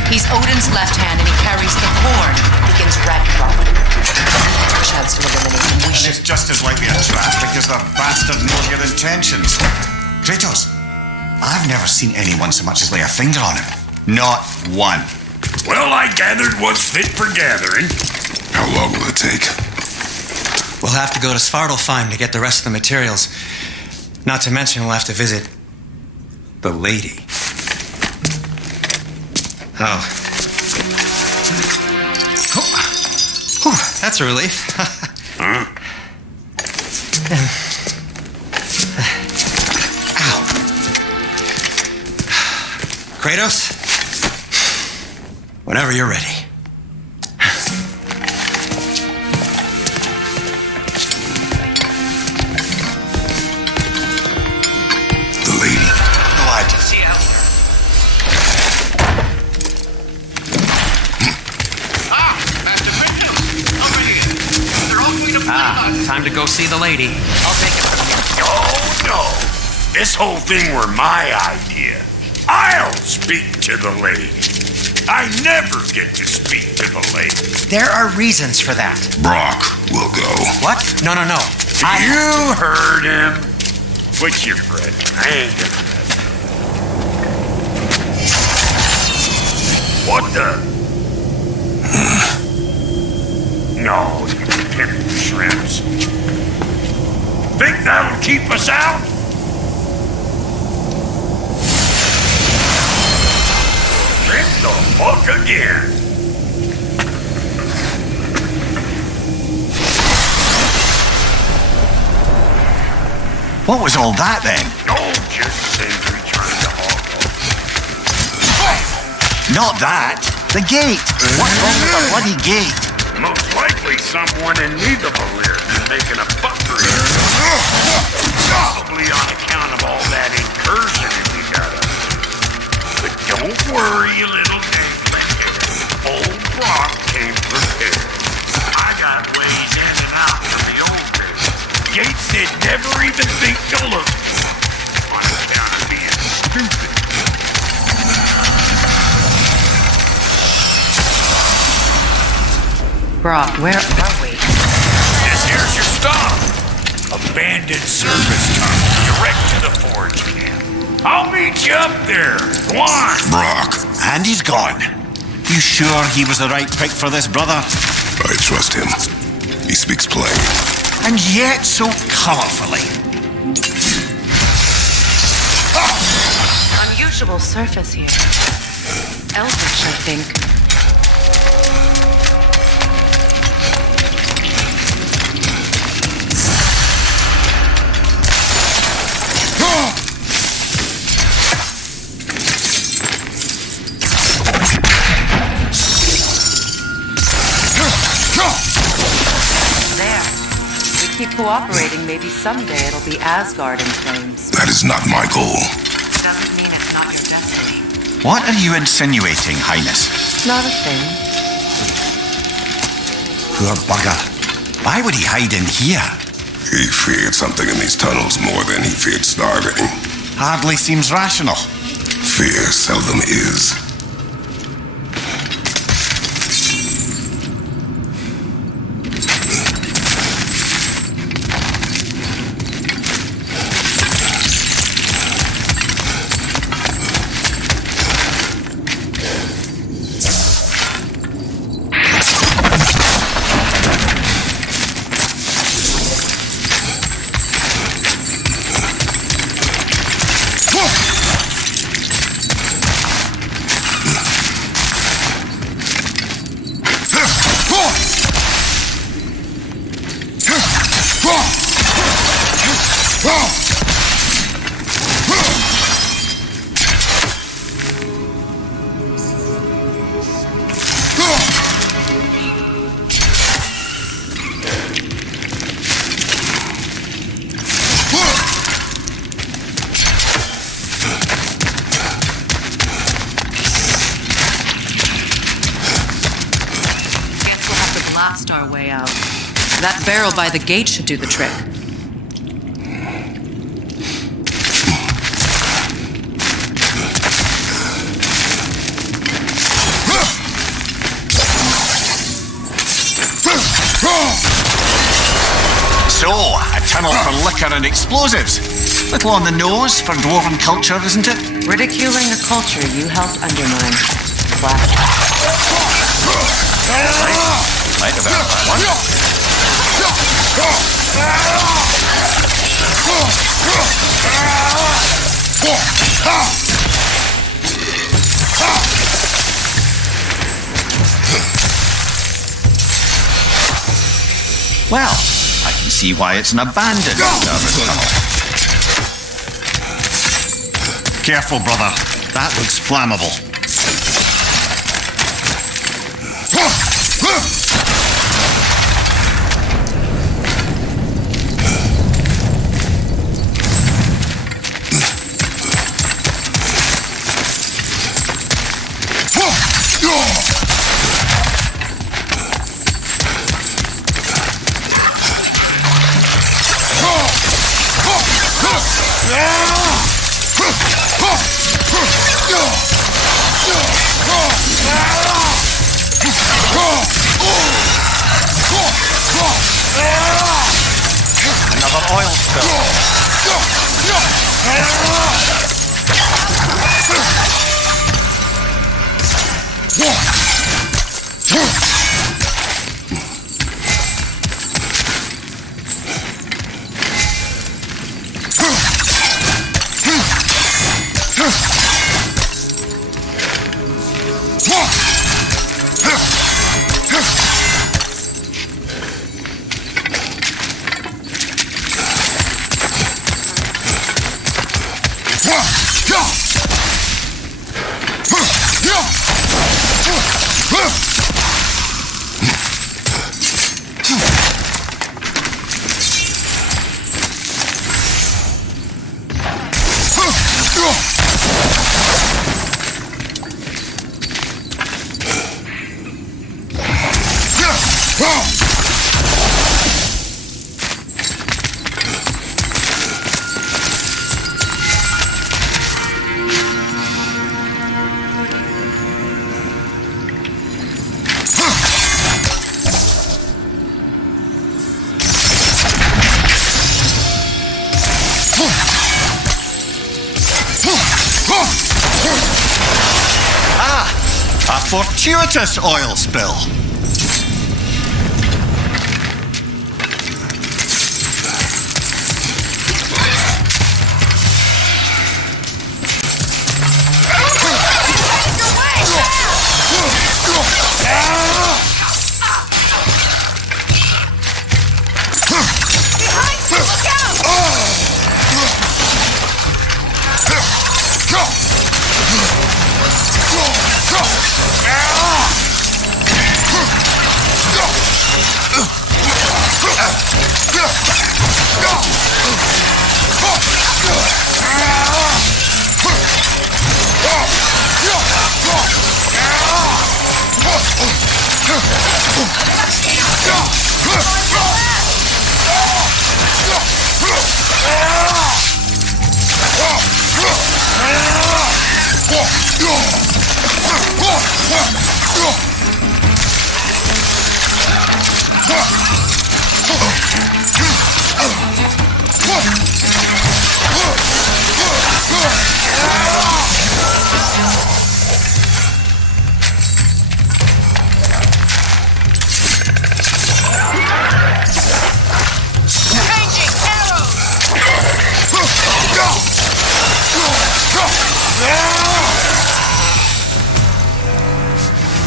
He's Odin's left hand and he carries the horn that begins Ragnarok. Chance to eliminate him, we And should... it's just as likely a trap because the bastard knows your intentions. Kratos, I've never seen anyone so much as lay a finger on him. Not one. Well, I gathered what's fit for gathering. How long will it take? We'll have to go to Svartalfheim to get the rest of the materials. Not to mention we'll have to visit the lady. Oh. Whew, that's a relief. Huh? Ow. Kratos? Whenever you're ready. The lady. Blood. Time to go see the lady. I'll take it from here. Oh, no. This whole thing were my idea. I'll speak to the lady. I never get to speak to the lady. There are reasons for that. Brock will go. What? No. You heard him. What's your friend? I ain't gonna. What the? No, pimp shrimps. Think that'll keep us out? Drink the fuck again. What was all that then? Oh, just Sindri trying to hog Not that. The gate. What's wrong with the bloody gate? Most likely someone in Nidavellir is making a fuckery. Probably on account of all that incursion we got up. But don't worry, you little dangling head. Old Brock came prepared. I got ways in and out from the old days. Gates said never even think to look on account of being stupid. Brock, where are we? This here's your stop. Abandoned service tunnel, direct to the forge camp. I'll meet you up there. Go on. Brock. And he's gone. You sure he was the right pick for this, brother? I trust him. He speaks plain. And yet so colorfully. Unusual surface here. Elvish, I think. Keep cooperating, maybe someday it'll be Asgard in flames. That is not my goal. Doesn't mean it's not your destiny. What are you insinuating, Highness? Not a thing. Poor bugger. Why would he hide in here? He feared something in these tunnels more than he feared starving. Hardly seems rational. Fear seldom is. Our way out. That barrel by the gate should do the trick. So, a tunnel for liquor and explosives. Little on the nose for dwarven culture, isn't it? Ridiculing a culture you helped undermine. Classic. Might have had that one. Well, I can see why it's an abandoned tunnel. Careful, brother. That looks flammable. Another oil spill. A fortuitous oil spill.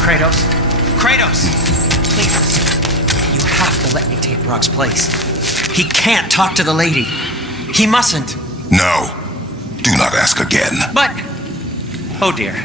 Kratos? Kratos! Please. You have to let me take Brock's place. He can't talk to the lady. He mustn't. No. Do not ask again. But... Oh dear.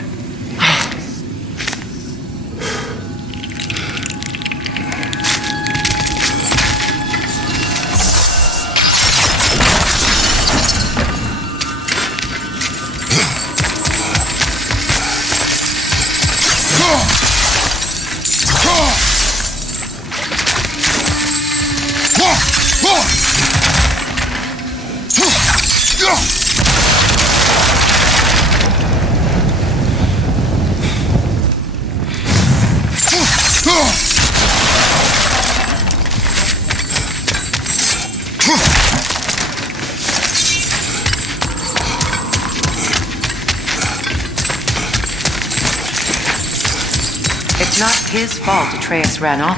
It's not his fault Atreus ran off.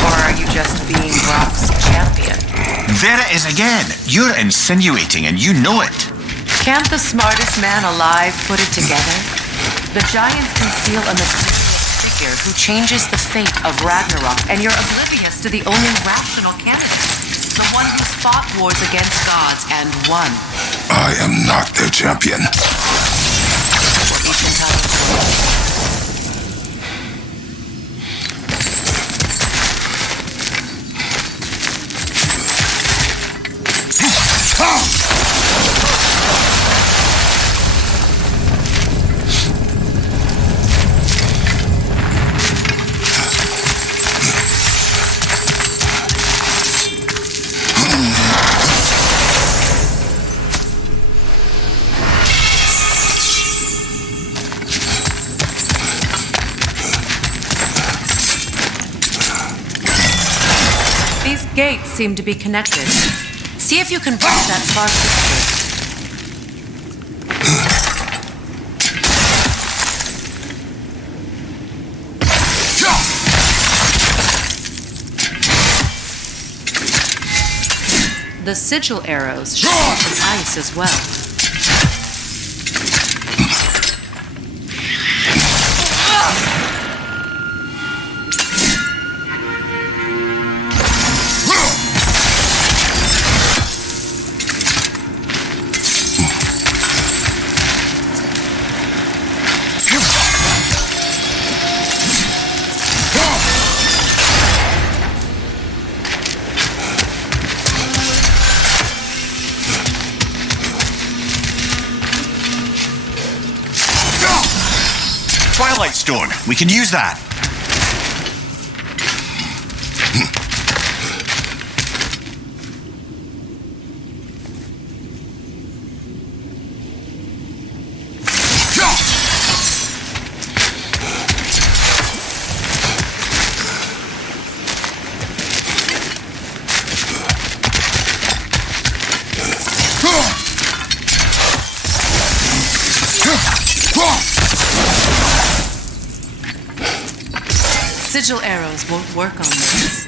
Or are you just being Brock's champion? There it is again. You're insinuating and you know it. Can't the smartest man alive put it together? The giants conceal a mysterious figure who changes the fate of Ragnarok, and you're oblivious to the only rational candidate. The one who's fought wars against gods and won. I am not their champion. What each entitled to. Gates seem to be connected. See if you can break that far crystal. The sigil arrows shoot from ice as well. Twilight Stone. We can use that. Sigil arrows won't work on this.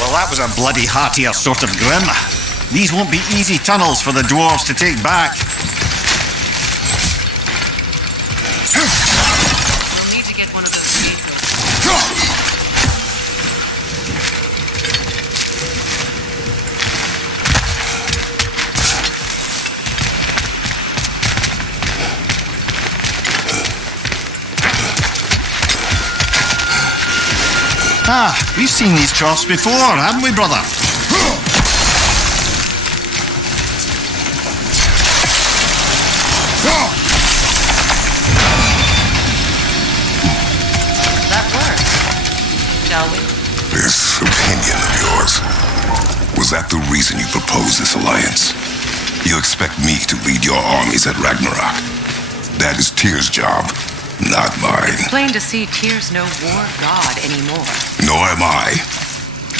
Well, that was a bloody heartier sort of grim. These won't be easy tunnels for the dwarves to take back. We'll need to get one of those vehicles. Ah, we've seen these troughs before, haven't we, brother? That works. Shall we? This opinion of yours, was that the reason you proposed this alliance? You expect me to lead your armies at Ragnarok? That is Tyr's job, not mine. It's plain to see Tyr's no war god anymore. Nor am I.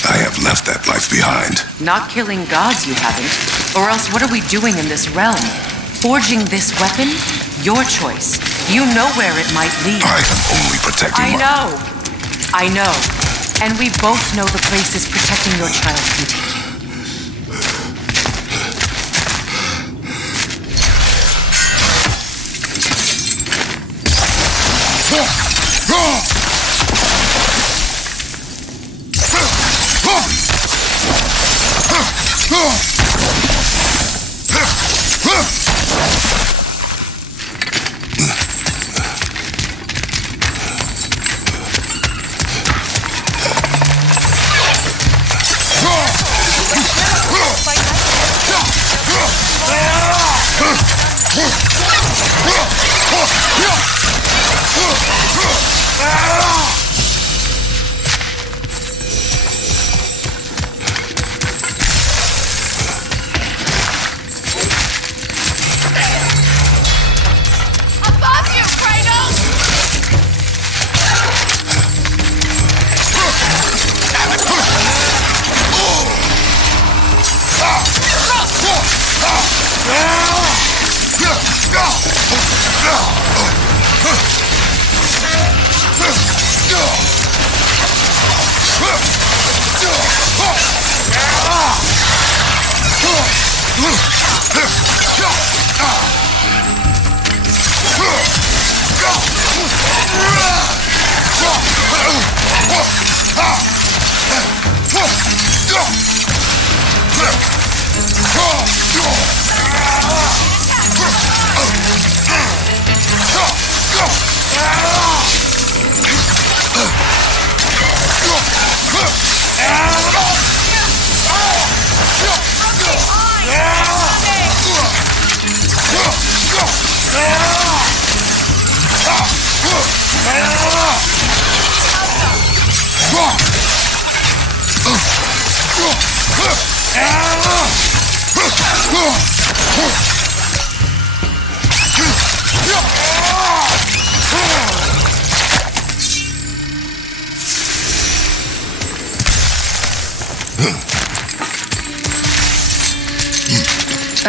I have left that life behind. Not killing gods, you haven't. Or else what are we doing in this realm? Forging this weapon? Your choice. You know where it might lead. I am only protecting I know. And we both know the places protecting your child can take you. Above you, Kratos!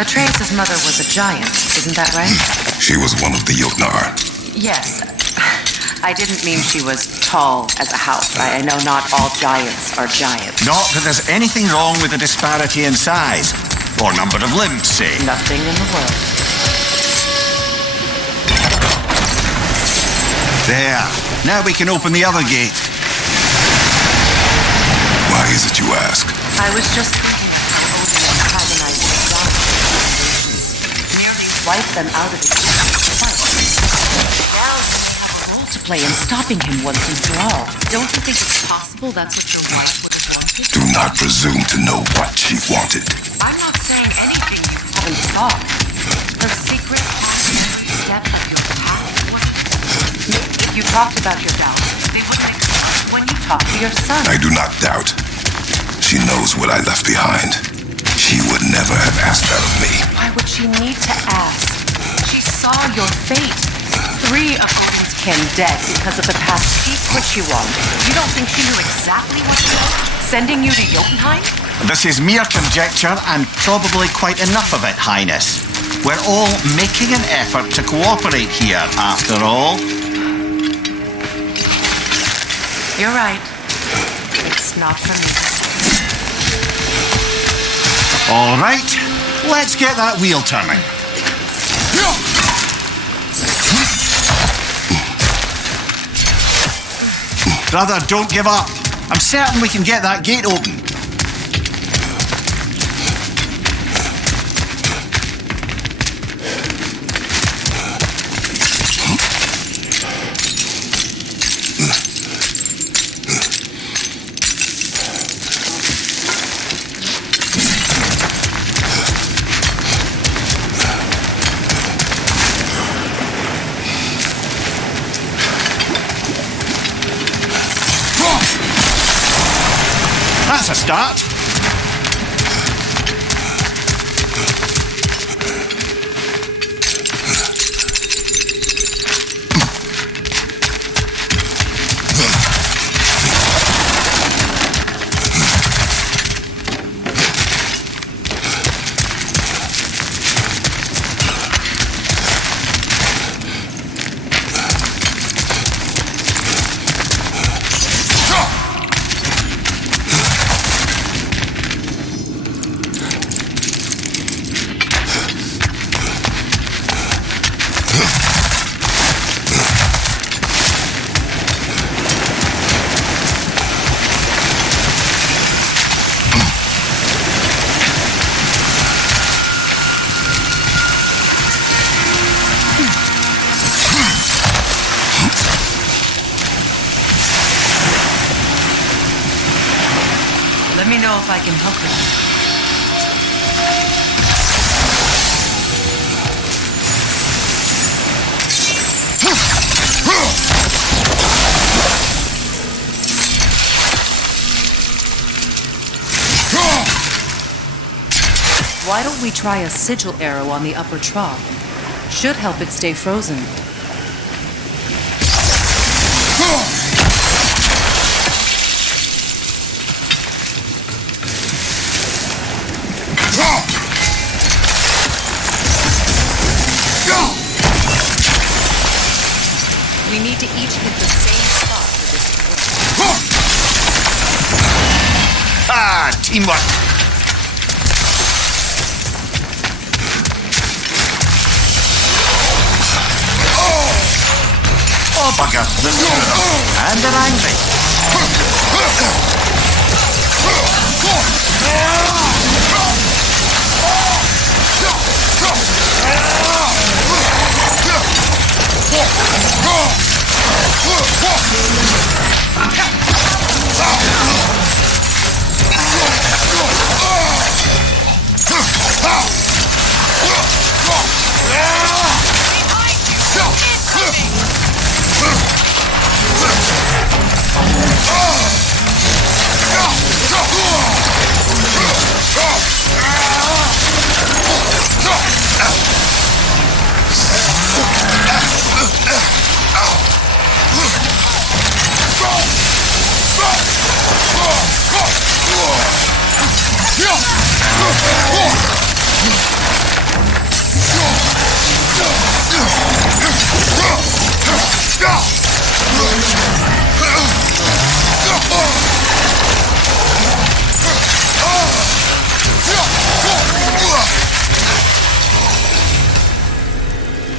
Atreus' mother was a giant, isn't that right? She was one of the Jotnar. Yes. I didn't mean she was tall as a house. I know not all giants are giants. Not that there's anything wrong with the disparity in size, or number of limbs, say. Nothing in the world. There. Now we can open the other gate. Why is it you ask? I was just thinking of how Odin antagonized the giants. Nearly wiped them out of existence twice. Now you have a role to play in stopping him once and for all. Don't you think it's possible that's what your wife would have wanted? Do not presume to know what she wanted. I'm not saying anything you haven't thought. The secret step of your past you talked about your doubts, they wouldn't exist when you talked to your son. I do not doubt. She knows what I left behind. She would never have asked that of me. Why would she need to ask? She saw your fate. 3 of Odin's kin dead because of the past she put you on. You don't think she knew exactly what she was? Sending you to Jotunheim? This is mere conjecture and probably quite enough of it, Highness. We're all making an effort to cooperate here, after all. You're right. It's not for me to say. All right, let's get that wheel turning. Brother, don't give up. I'm certain we can get that gate open. That's a start. Let me know if I can help you. Why don't we try a sigil arrow on the upper trough? Should help it stay frozen. We need to each hit the same spot for this to work. Ah, teamwork. Oh, bugger. There's two of them. And they're angry.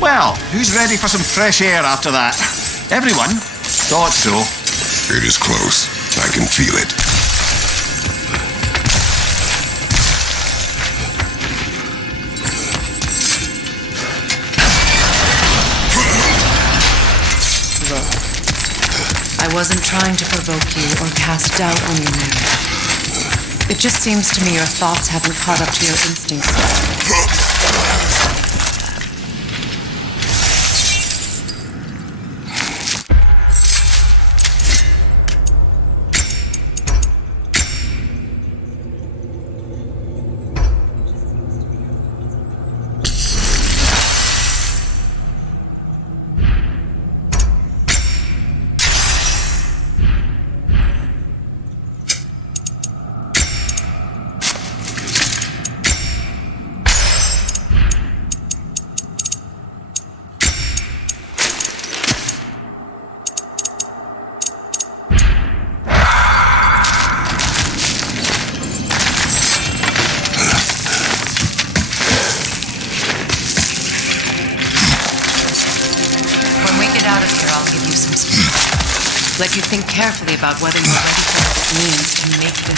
Well, who's ready for some fresh air after that? Everyone? Thought so. It is close. I can feel it. Look, I wasn't trying to provoke you or cast doubt on your marriage. It just seems to me your thoughts haven't caught up to your instincts. Let you think carefully about whether you're ready for what it means to make this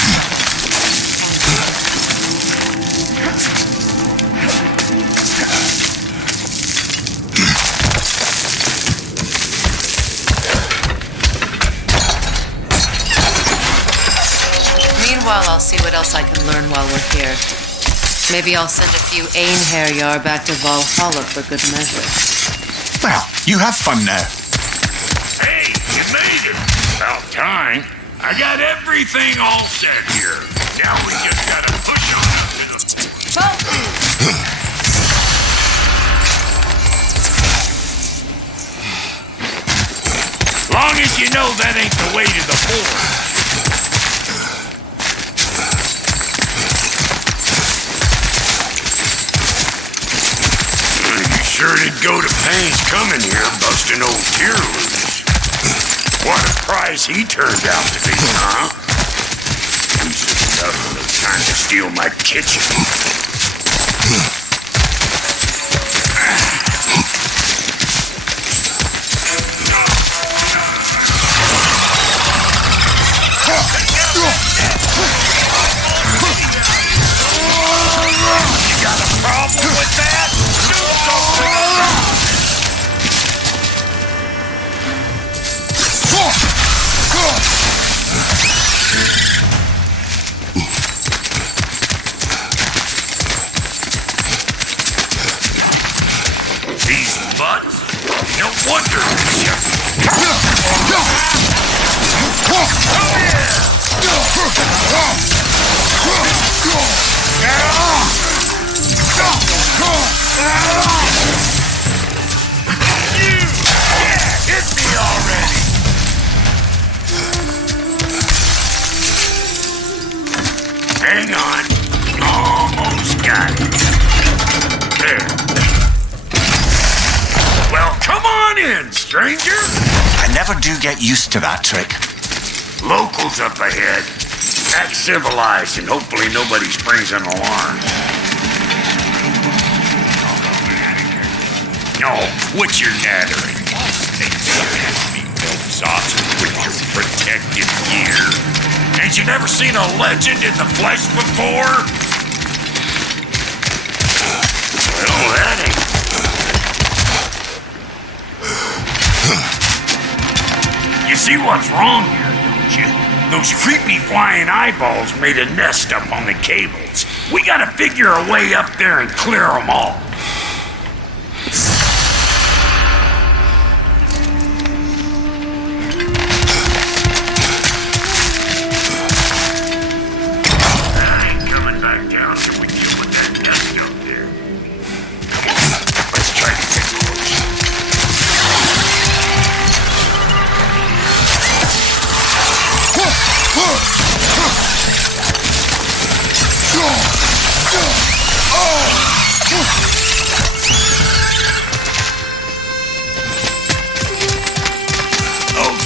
Meanwhile, I'll see what else I can learn while we're here. Maybe I'll send a few Einherjar back to Valhalla for good measure. Well, you have fun now. Hey, you made it. About time. I got everything all set here. Now we just gotta push on up to the... Long as you know that ain't the way to the fort. Sure did go to pains coming here, busting old tear loose. What a prize he turned out to be, huh? Piece of stuff was trying to steal my kitchen. You got a problem with that? These butts? No wonder hit me already! Hang on. Almost got it. There. Well, come on in, stranger. I never do get used to that trick. Locals up ahead. Act civilized and hopefully nobody springs an alarm. No, what's your nattering? With your protective gear. Ain't you never seen a legend in the flesh before? Well, that ain't. You see what's wrong here, don't you? Those creepy flying eyeballs made a nest up on the cables. We gotta figure a way up there and clear them all.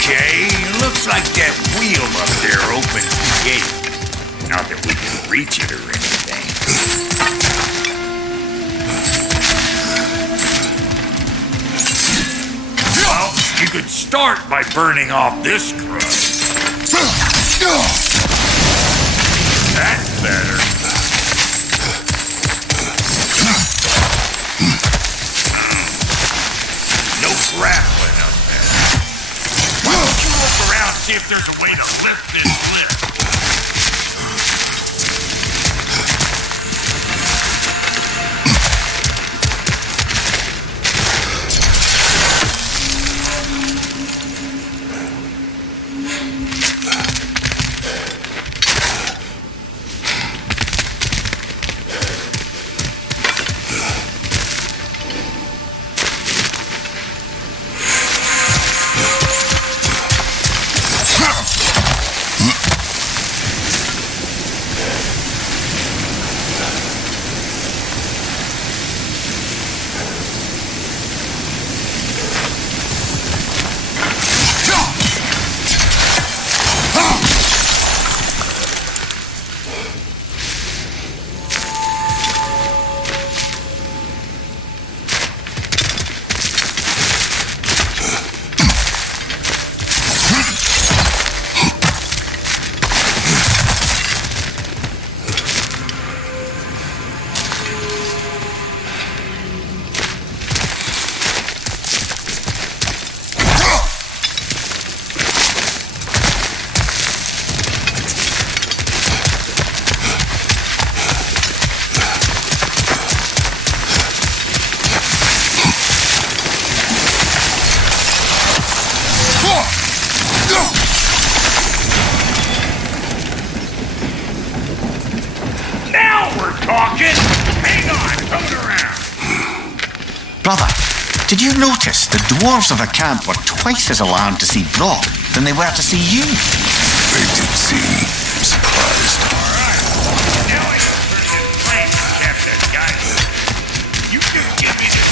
Okay, looks like that wheel up there opens the gate. Not that we can reach it or anything. Well, you could start by burning off this crust. That's better. No grappling up there. Why don't you look around and see if there's a way to lift this lift? talking. Hang on, coming around. Brother, did you notice the dwarves of the camp were twice as alarmed to see Brock than they were to see you? They did seem surprised. Now I can turn this plane and cap that guy. You just give me this.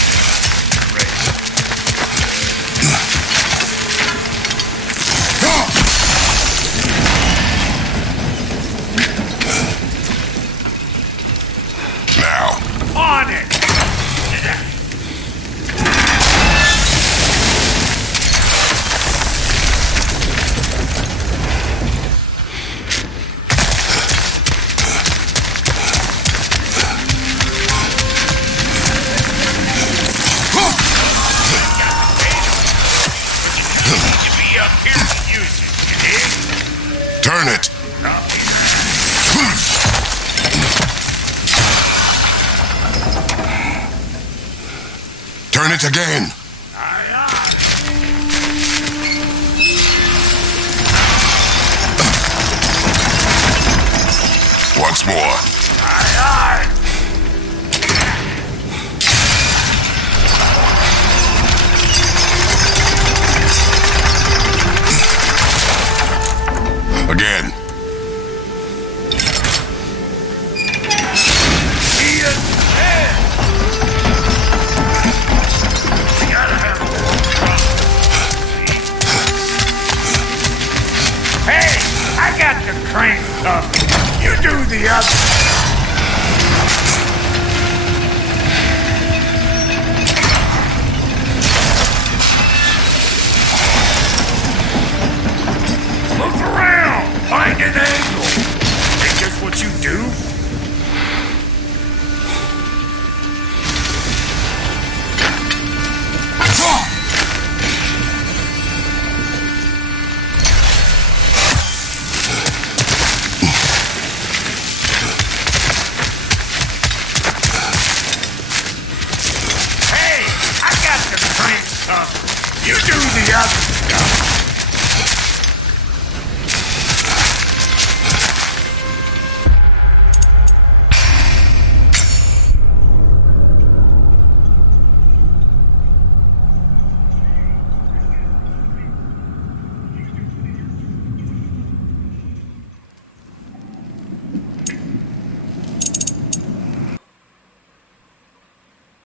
Now. On it! Turn it. Turn it again. Once more. Again. Hey, I got the crank covered. You do the other.